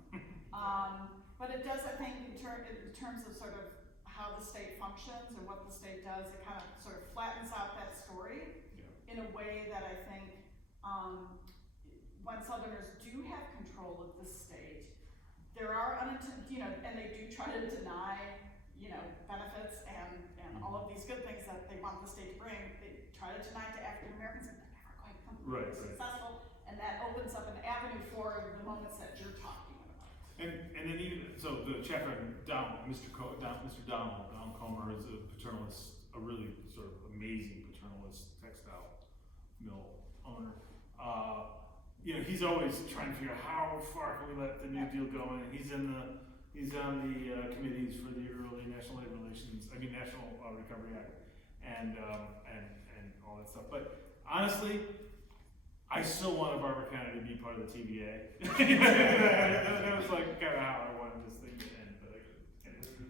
But it does, I think, in terms of sort of how the state functions and what the state does, it kind of sort of flattens out that story in a way that I think when Southerners do have control of the state, there are and they do try to deny, benefits and all of these good things that they want the state to bring. They try to deny to African Americans, and they're never quite completely successful. And that opens up an avenue for the moments that you're talking about. And then even so, the chapter on Mr. Donald Comer is a paternalist, a really sort of amazing paternalist textile mill owner. He's always trying to figure out how far can we let the New Deal go, and he's on the committees for the early National Recovery Act, and all that stuff. But honestly, I still wanted Barbour County to be part of the TVA. That was like kind of how I wanted this thing to end. But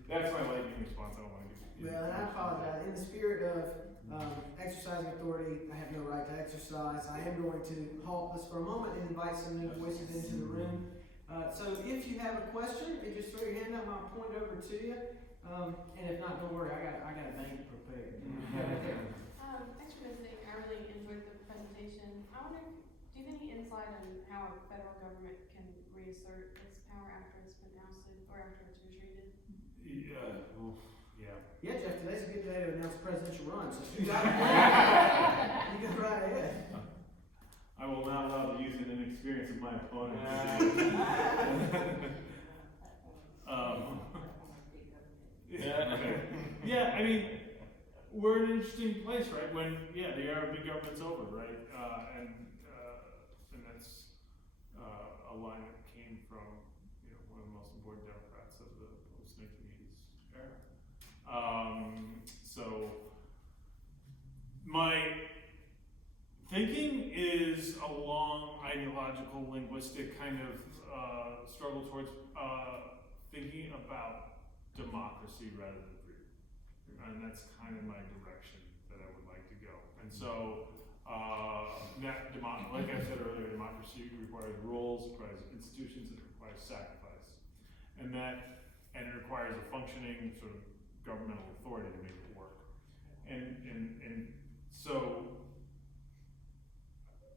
that's my lightning response. I don't want to give you. Well, and I apologize. In the spirit of exercising authority I have no right to exercise. I am going to halt this for a moment and invite some new voices into the room. So if you have a question, you just throw your hand up and I'll point over to you. And if not, don't worry, I got a bank prepared. Actually, I really enjoyed the presentation. I wonder, do you have any insight on how a federal government can reassert its power after it's been ousted or after it's retreated? Yeah. Yeah, Jeff, today's a good day to announce presidential run, so you got it. You go right ahead. I will not allow the youth and inexperience of my opponent. Yeah, I mean, we're in an interesting place, right? When the era of big government's over, right? And that's a line that came from one of the most important Democrats of the post-1980s era. So my thinking is a long ideological, linguistic kind of struggle towards thinking about democracy rather than freedom. And that's kind of my direction that I would like to go. And so, like I said earlier, democracy requires rules, it requires institutions, it requires sacrifice. And it requires a functioning sort of governmental authority to make it work. And so,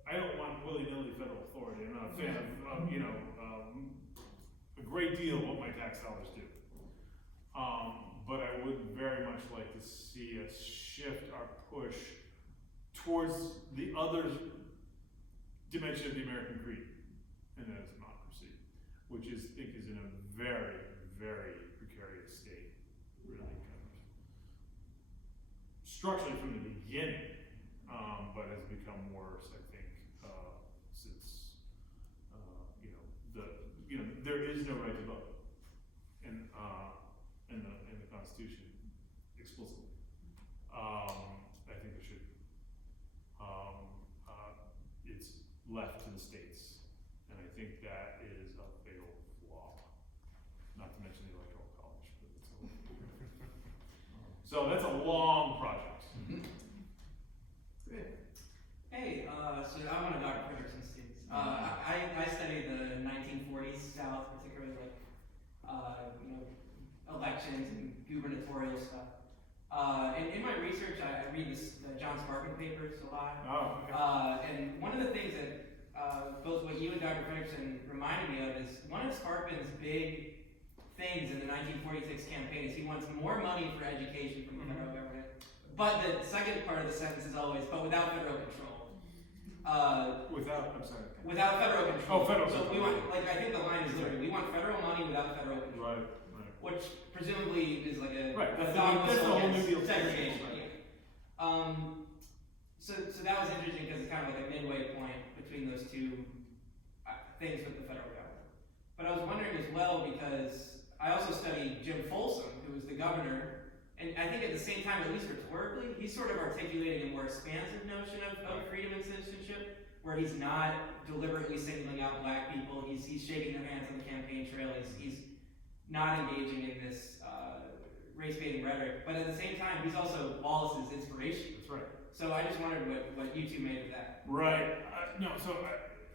I don't want willy-nilly federal authority. I'm not a fan of a great deal of what my tax dollars do. But I would very much like to see us shift our push towards the other dimension of the American creed, and that is democracy, which I think is in a very, very precarious state, really kind of structurally from the beginning, but has become worse, I think, since there is no right to vote in the Constitution explicitly. I think there should. It's left to the states, and I think that is a fatal flaw. Not to mention the Electoral College, but it's so that's a long project. Good. Hey, so I'm one of Dr. Frederickson's students. I studied the 1940s South, particularly elections and gubernatorial stuff. And in my research, I read the John Sparkin papers a lot. Oh, okay. And one of the things that both what you and Dr. Frederickson reminded me of is one of Sparkin's big things in the 1946 campaign is he wants more money for education from the federal government. But the second part of the sentence is always, but without federal control. Without federal control. Oh, federal so control. we want, I think the line is literally, we want federal money without federal control. Right. Which presumably is like a That's dogma the whole New Deal segregation. So that was interesting because it's kind of like a midway point between those two things with the federal government. But I was wondering as well because I also studied Jim Folsom, who was the governor, and I think at the same time, at least rhetorically, he's sort of articulating a more expansive notion of freedom and citizenship, where he's not deliberately singling out black people. He's shaking their hands on the campaign trail. He's not engaging in this race-baiting rhetoric, but at the same time, he's also Wallace's inspiration. That's right. So I just wondered what you two made of that. Right.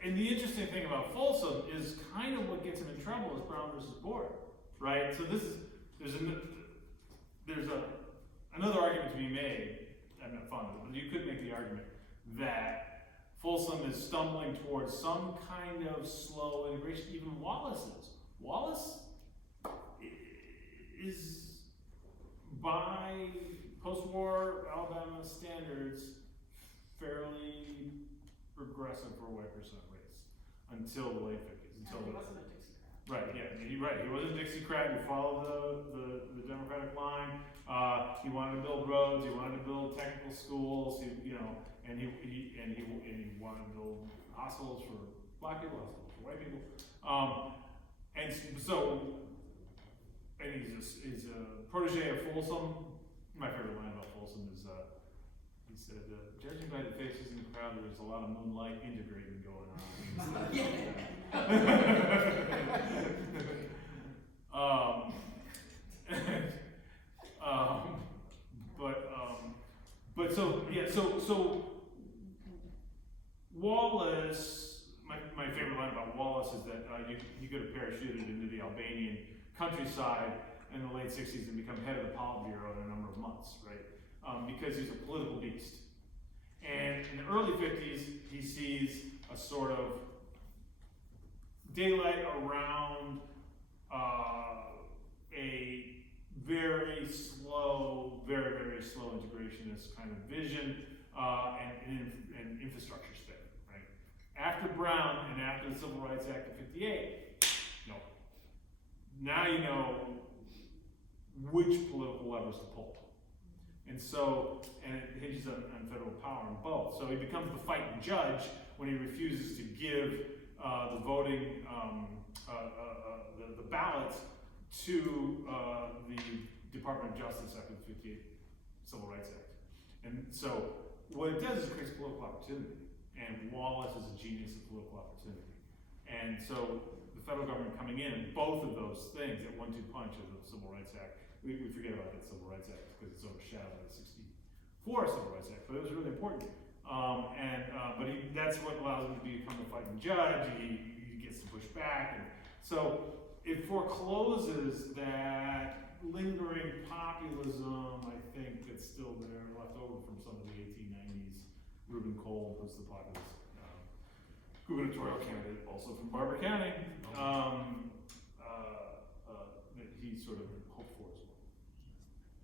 And the interesting thing about Folsom is kind of what gets him in trouble is Brown versus Board, right? So there's another argument to be made. I'm not fond of it, but you could make the argument that Folsom is stumbling towards some kind of slow integration. Even Wallace is. Wallace is, by post-war Alabama standards, fairly progressive for a white person of race until the late 50s. He wasn't a Dixiecrat. Right, yeah, he wasn't a Dixiecrat. He followed the Democratic line. He wanted to build roads. He wanted to build technical schools. And he wanted to build hospitals for black people, hospitals for white people. And he's a protege of Folsom. My favorite line about Folsom is he said, "Judging by the faces in the crowd, there's a lot of moonlight integrating going on." But So Wallace, my favorite line about Wallace is that he could have parachuted into the Albanian countryside in the late 60s and become head of the Politburo in a number of months, right? Because he's a political beast. And in the early 50s, he sees a sort of daylight around a very slow integrationist kind of vision and infrastructure spending, right? After Brown and after the Civil Rights Act of 58, now you know which political levers to pull. And so, and it hinges on federal power in both. So he becomes the fighting judge when he refuses to give the voting, the ballots to the Department of Justice after the 58 Civil Rights Act. And so what it does is it creates political opportunity. And Wallace is a genius of political opportunity. And so the federal government coming in, both of those things, that 1-2 punch of the Civil Rights Act, we forget about that Civil Rights Act because it's overshadowed by the 64 Civil Rights Act, but it was really important. But that's what allows him to become a fighting judge. He gets to push back, and so it forecloses that lingering populism, I think, that's still there, left over from some of the 1890s. Reuben Cole was the populist gubernatorial candidate, also from Barbour County, that he sort of hoped for as well.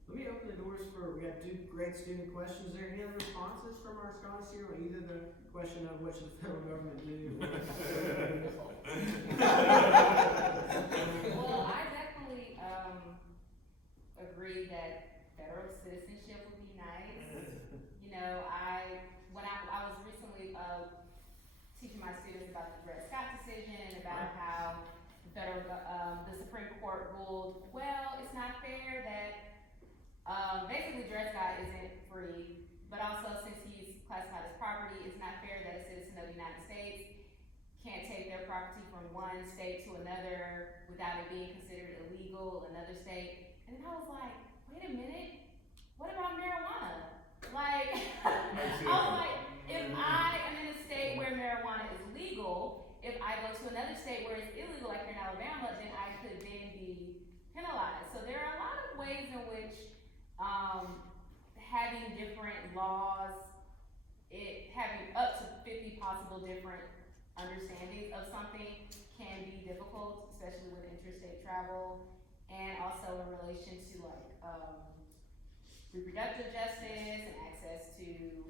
Let me open the doors for, we got 2 great student questions there. Any other responses from our scholars here on either the question of what should the federal government do? Well, I definitely agree that federal citizenship would be nice. You know, when I was recently teaching my students about the Dred Scott decision and about how the Supreme Court ruled, well, it's not fair that basically Dred Scott isn't free, but also since he's classified as property, it's not fair that a citizen of the United States can't take their property from one state to another without it being considered illegal in another state. And then I was like, wait a minute, what about marijuana? Like, I was like, if I am in a state where marijuana is legal, if I go to another state where it's illegal, like here in Alabama, then I could then be penalized. So there are a lot of ways in which having different laws, having up to 50 possible different understandings of something can be difficult, especially with interstate travel, and also in relation to like reproductive justice and access to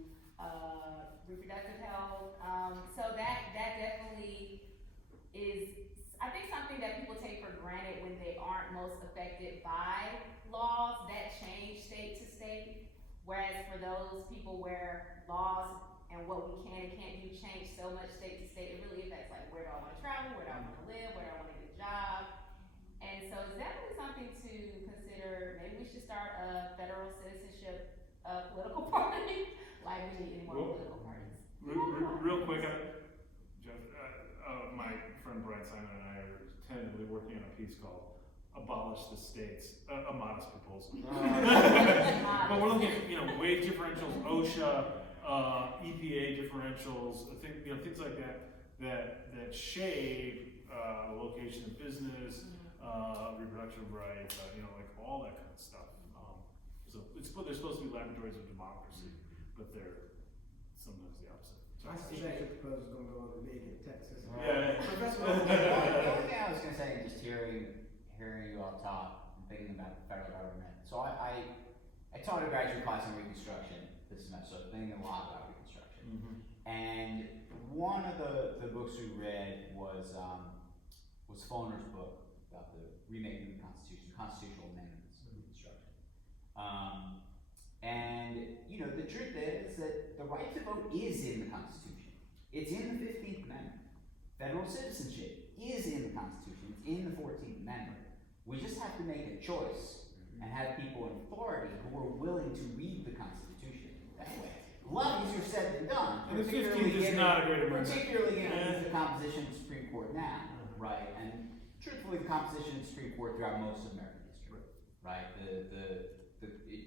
reproductive health. So that definitely is, I think, something that people take for granted when they aren't most affected by laws that change state to state. Whereas for those people where laws and what we can and can't do change so much state to state, it really affects like where do I want to travel, where do I want to live, where do I want to get a job. And so it's definitely something to consider. Maybe we should start a federal citizenship political party. Like we need any more political parties. Real quick, my friend Brian Simon and I are tentatively working on a piece called "Abolish the States," a modest proposal. But we're looking at wage differentials, OSHA, EPA differentials, things like that shape the location of business, reproductive rights, like all that kind of stuff. So they're supposed to be laboratories of democracy, but they're sometimes the opposite. I suspect your proposal is going to go over big in Texas. Yeah. The only thing I was going to say, just hearing you all talk and thinking about the federal government. So I taught a graduate class on Reconstruction this semester, so thinking a lot about Reconstruction. Mm-hmm. And one of the books we read was Foner's book about the remaking of the Constitution, constitutional amendments of Reconstruction. And the truth is that the right to vote is in the Constitution. It's in the 15th Amendment. Federal citizenship is in the Constitution. It's in the 14th Amendment. We just have to make a choice and have people in authority who are willing to read the Constitution that way. A lot easier said than done. And the 15th is not a great amendment. Particularly given the composition of the Supreme Court now, right? And truthfully, the composition of the Supreme Court throughout most of American history, right?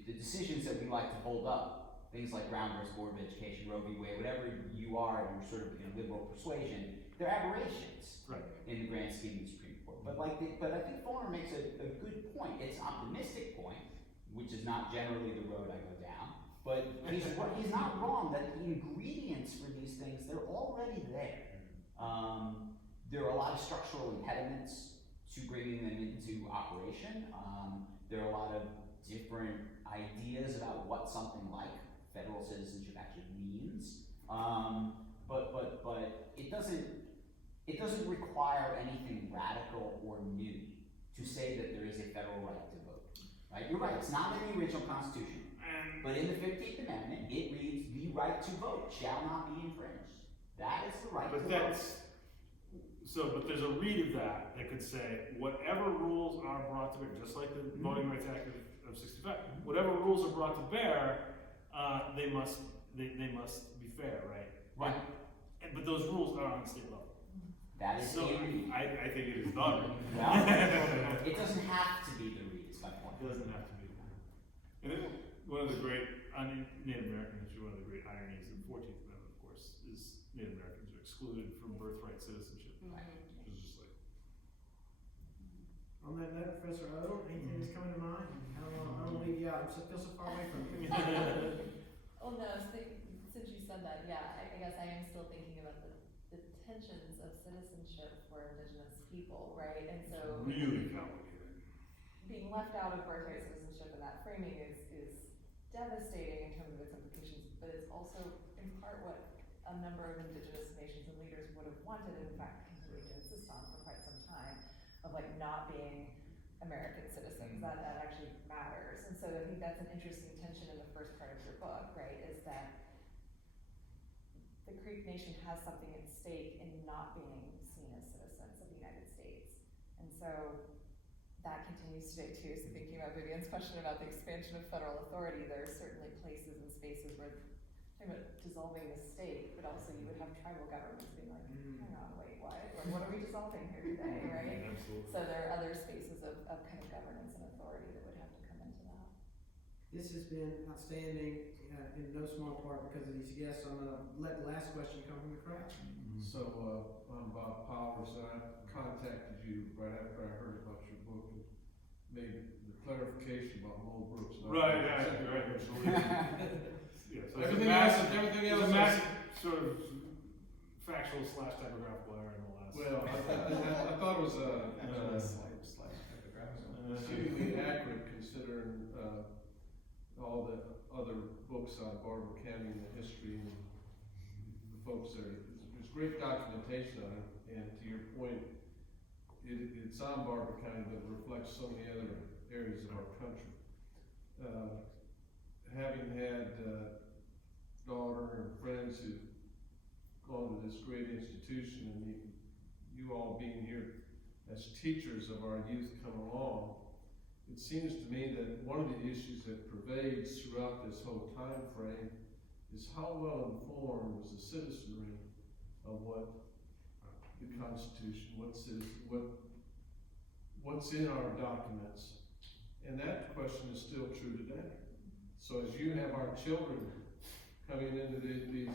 The decisions that we like to hold up, things like Brown versus Board of Education, Roe v. Wade, whatever you are, you're sort of liberal persuasion, they're aberrations in the grand scheme of the Supreme Court. But I think Fulmer makes a good point. It's an optimistic point, which is not generally the road I go down. But he's not wrong that the ingredients for these things, they're already there. There are a lot of structural impediments to bringing them into operation. There are a lot of different ideas about what something like federal citizenship actually means. But it doesn't require anything radical or new to say that there is a federal right to vote. Right? You're right, it's not in the original Constitution. But in the 15th Amendment, it reads, the right to vote shall not be infringed. That is the right to vote. But there's a read of that could say, whatever rules are brought to bear, just like the Voting Rights Act of 65, whatever rules are brought to bear, they must be fair, right? Right. But those rules are on the state level. That is so a read. I think it is the read. Well, it doesn't have to be the read, is my point. It doesn't have to be. And then one of the great, Native American history, one of the great ironies of the 14th Amendment, of course, is Native Americans are excluded from birthright citizenship. Which is just like. On that note, Professor Odom, anything that's coming to mind? I don't leave you out. I feel so far away from you. Well, no, since you said that, yeah, I guess I am still thinking about the tensions of citizenship for indigenous people, right? And so Really complicated. being left out of birthright citizenship in that framing is devastating in terms of its implications, but it's also in part what a number of indigenous nations and leaders would have wanted, and in fact continued to insist on for quite some time, of like not being American citizens. That actually matters. And so I think that's an interesting tension in the first part of your book, right? Is that the Creek Nation has something at stake in not being seen as citizens of the United States. And so that continues today too. So thinking about Vivian's question about the expansion of federal authority, there are certainly places and spaces where talking about dissolving the state, but also you would have tribal governments being like, hang on, wait, what? Like, what are we dissolving here today, right? Absolutely. So there are other spaces of kind of governance and authority that would have to come into that. This has been outstanding in no small part because of these guests. I'm going to let the last question come from the crowd. So, I'm Bob Powers, and I contacted you right after I heard about your book and made the clarification about Mo Brooks. Right, absolutely. Yeah, so Everything there's else a massive sort of factual / typographical error in the last. Well, I thought it was exceedingly accurate considering all the other books on Barbour County and the history and the folks there. There's great documentation on it, and to your point, it's on Barbour County, but it reflects so many other areas of our country. Having had daughter and friends who've gone to this great institution, and you all being here as teachers of our youth come along, it seems to me that one of the issues that pervades throughout this whole time frame is how well informed is the citizenry of what the Constitution, what's in our documents, and that question is still true today. So as you have our children coming into these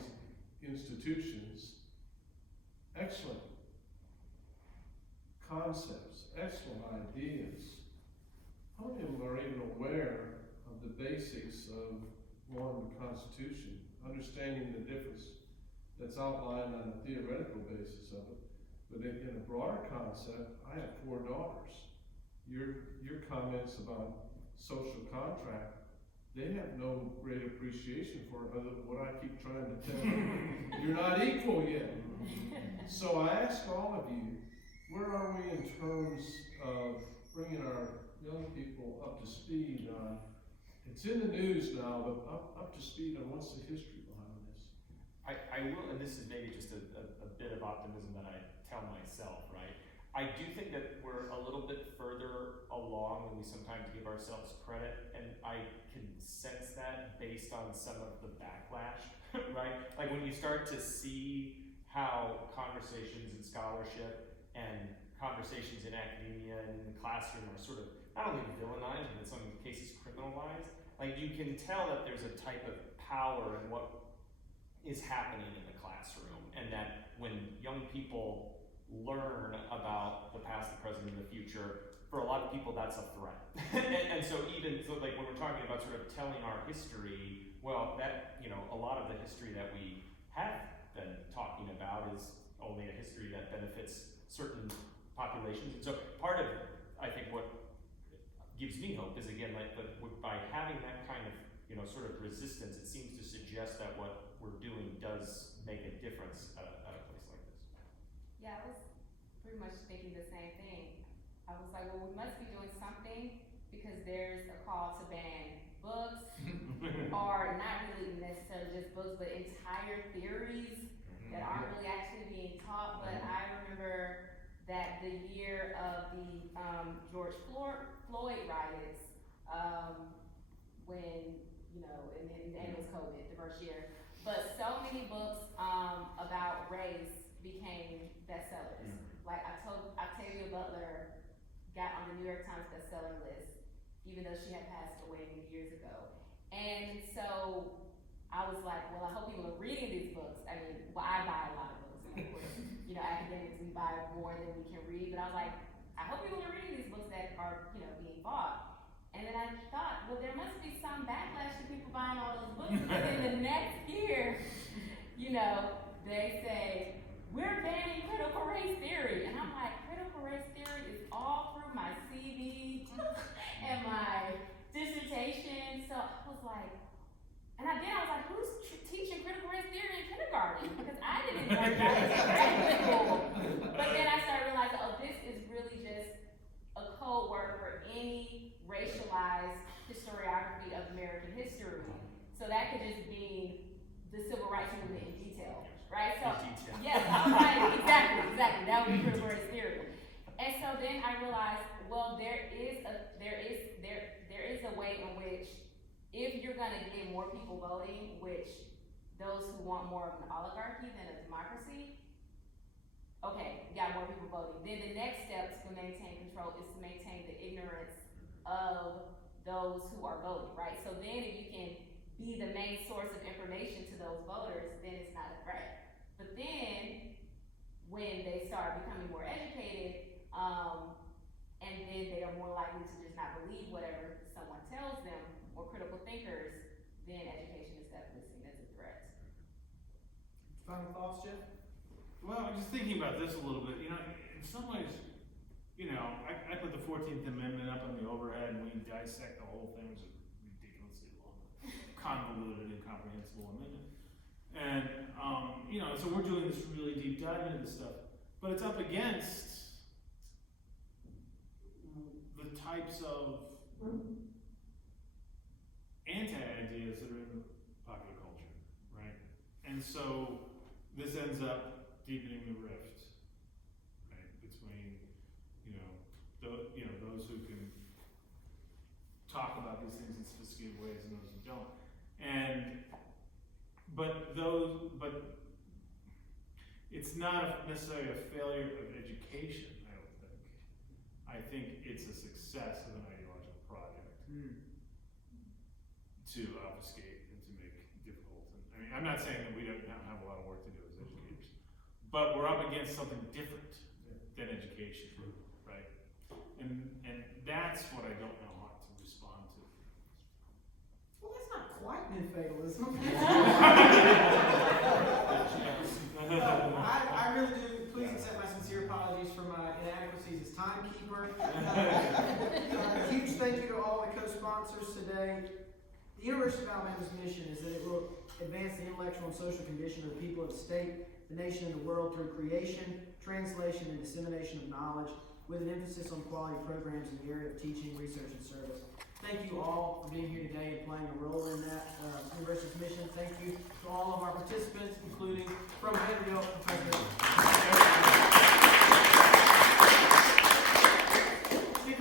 institutions, excellent concepts, excellent ideas. How many of them are even aware of the basics of one, the Constitution, understanding the difference that's outlined on a theoretical basis of it, but in a broader concept? I have 4 daughters. Your comments about social contract, they have no great appreciation for it other than what I keep trying to tell them. You're not equal yet. So I ask all of you, where are we in terms of bringing our young people up to speed on, it's in the news now, but up to speed on what's the history behind this? I will, and this is maybe just a bit of optimism that I tell myself, right? I do think that we're a little bit further along than we sometimes give ourselves credit, and I can sense that based on some of the backlash, right? Like when you start to see how conversations in scholarship and conversations in academia and in the classroom are sort of not only villainized, but in some cases criminalized, like you can tell that there's a type of power in what is happening in the classroom, and that when young people learn about the past, the present, and the future, for a lot of people that's a threat. and so like when we're talking about sort of telling our history, well, that, you know, a lot of the history that we have been talking about is only a history that benefits certain populations. And so part of, I think, what gives me hope is, again, like by having that kind of, you know, sort of resistance, it seems to suggest that what we're doing does make a difference at a place like this. Yeah, I was pretty much thinking the same thing. I was like, well, we must be doing something because there's a call to ban books, or not really necessarily just books, but entire theories that aren't really actually being taught. But I remember that the year of the George Floyd riots, when, you know, and it was COVID, the first year, but so many books about race became bestsellers. Like Octavia Butler got on the New York Times bestseller list, even though she had passed away many years ago. And so I was like, well, I hope people are reading these books. I mean, well, I buy a lot of books, and of course, you know, academics, we buy more than we can read, but I was like, I hope people are reading these books that are, you know, being bought. And then I thought, well, there must be some backlash to people buying all those books, because then the next year, you know, they say, we're banning critical race theory. And I'm like, critical race theory is all through my CV and my dissertation. So I was like, and then I was like, who's teaching critical race theory in kindergarten? Because I didn't learn that in graduate school. But then I started realizing, oh, this is really just a code word for any racialized historiography of American history. So that could just mean the civil rights movement in detail, right? So, yes, I was like, exactly, that would be critical race theory. And so then I realized, well, there is a way in which, if you're gonna get more people voting, which those who want more of an oligarchy than a democracy, okay, you got more people voting. Then the next step to maintain control is to maintain the ignorance of those who are voting, right? So then if you can be the main source of information to those voters, then it's not a threat. But then, when they start becoming more educated, and then they are more likely to just not believe whatever someone tells them, or critical thinkers, then education is definitely seen as a threat. Final thoughts, Jeff? Well, I'm just thinking about this a little bit. You know, in some ways, you know, I put the 14th Amendment up on the overhead and we dissect the whole thing. It was a ridiculously long, convoluted, incomprehensible amendment. And, you know, so we're doing this really deep dive into this stuff. But it's up against the types of anti-ideas that are in the popular culture, right? And so this ends up deepening the rift, right, between, those who can talk about these things in sophisticated ways and those who don't. But it's not necessarily a failure of education, I don't think. I think it's a success of an ideological project to obfuscate and to make difficult. I mean, I'm not saying that we don't have a lot of work to do as educators, but we're up against something different than education, right? And that's what I don't know how to respond to. Well, that's not quite new fatalism. I really do. Please accept my sincere apologies for my inadequacies as timekeeper. A huge thank you to all the co-sponsors today. The University of Alabama's mission is that it will advance the intellectual and social condition of the people of the state, the nation, and the world through creation, translation, and dissemination of knowledge, with an emphasis on quality programs in the area of teaching, research, and service. Thank you all for being here today and playing a role in that university's mission. Thank you to all of our participants, including from Vanderbilt, Professor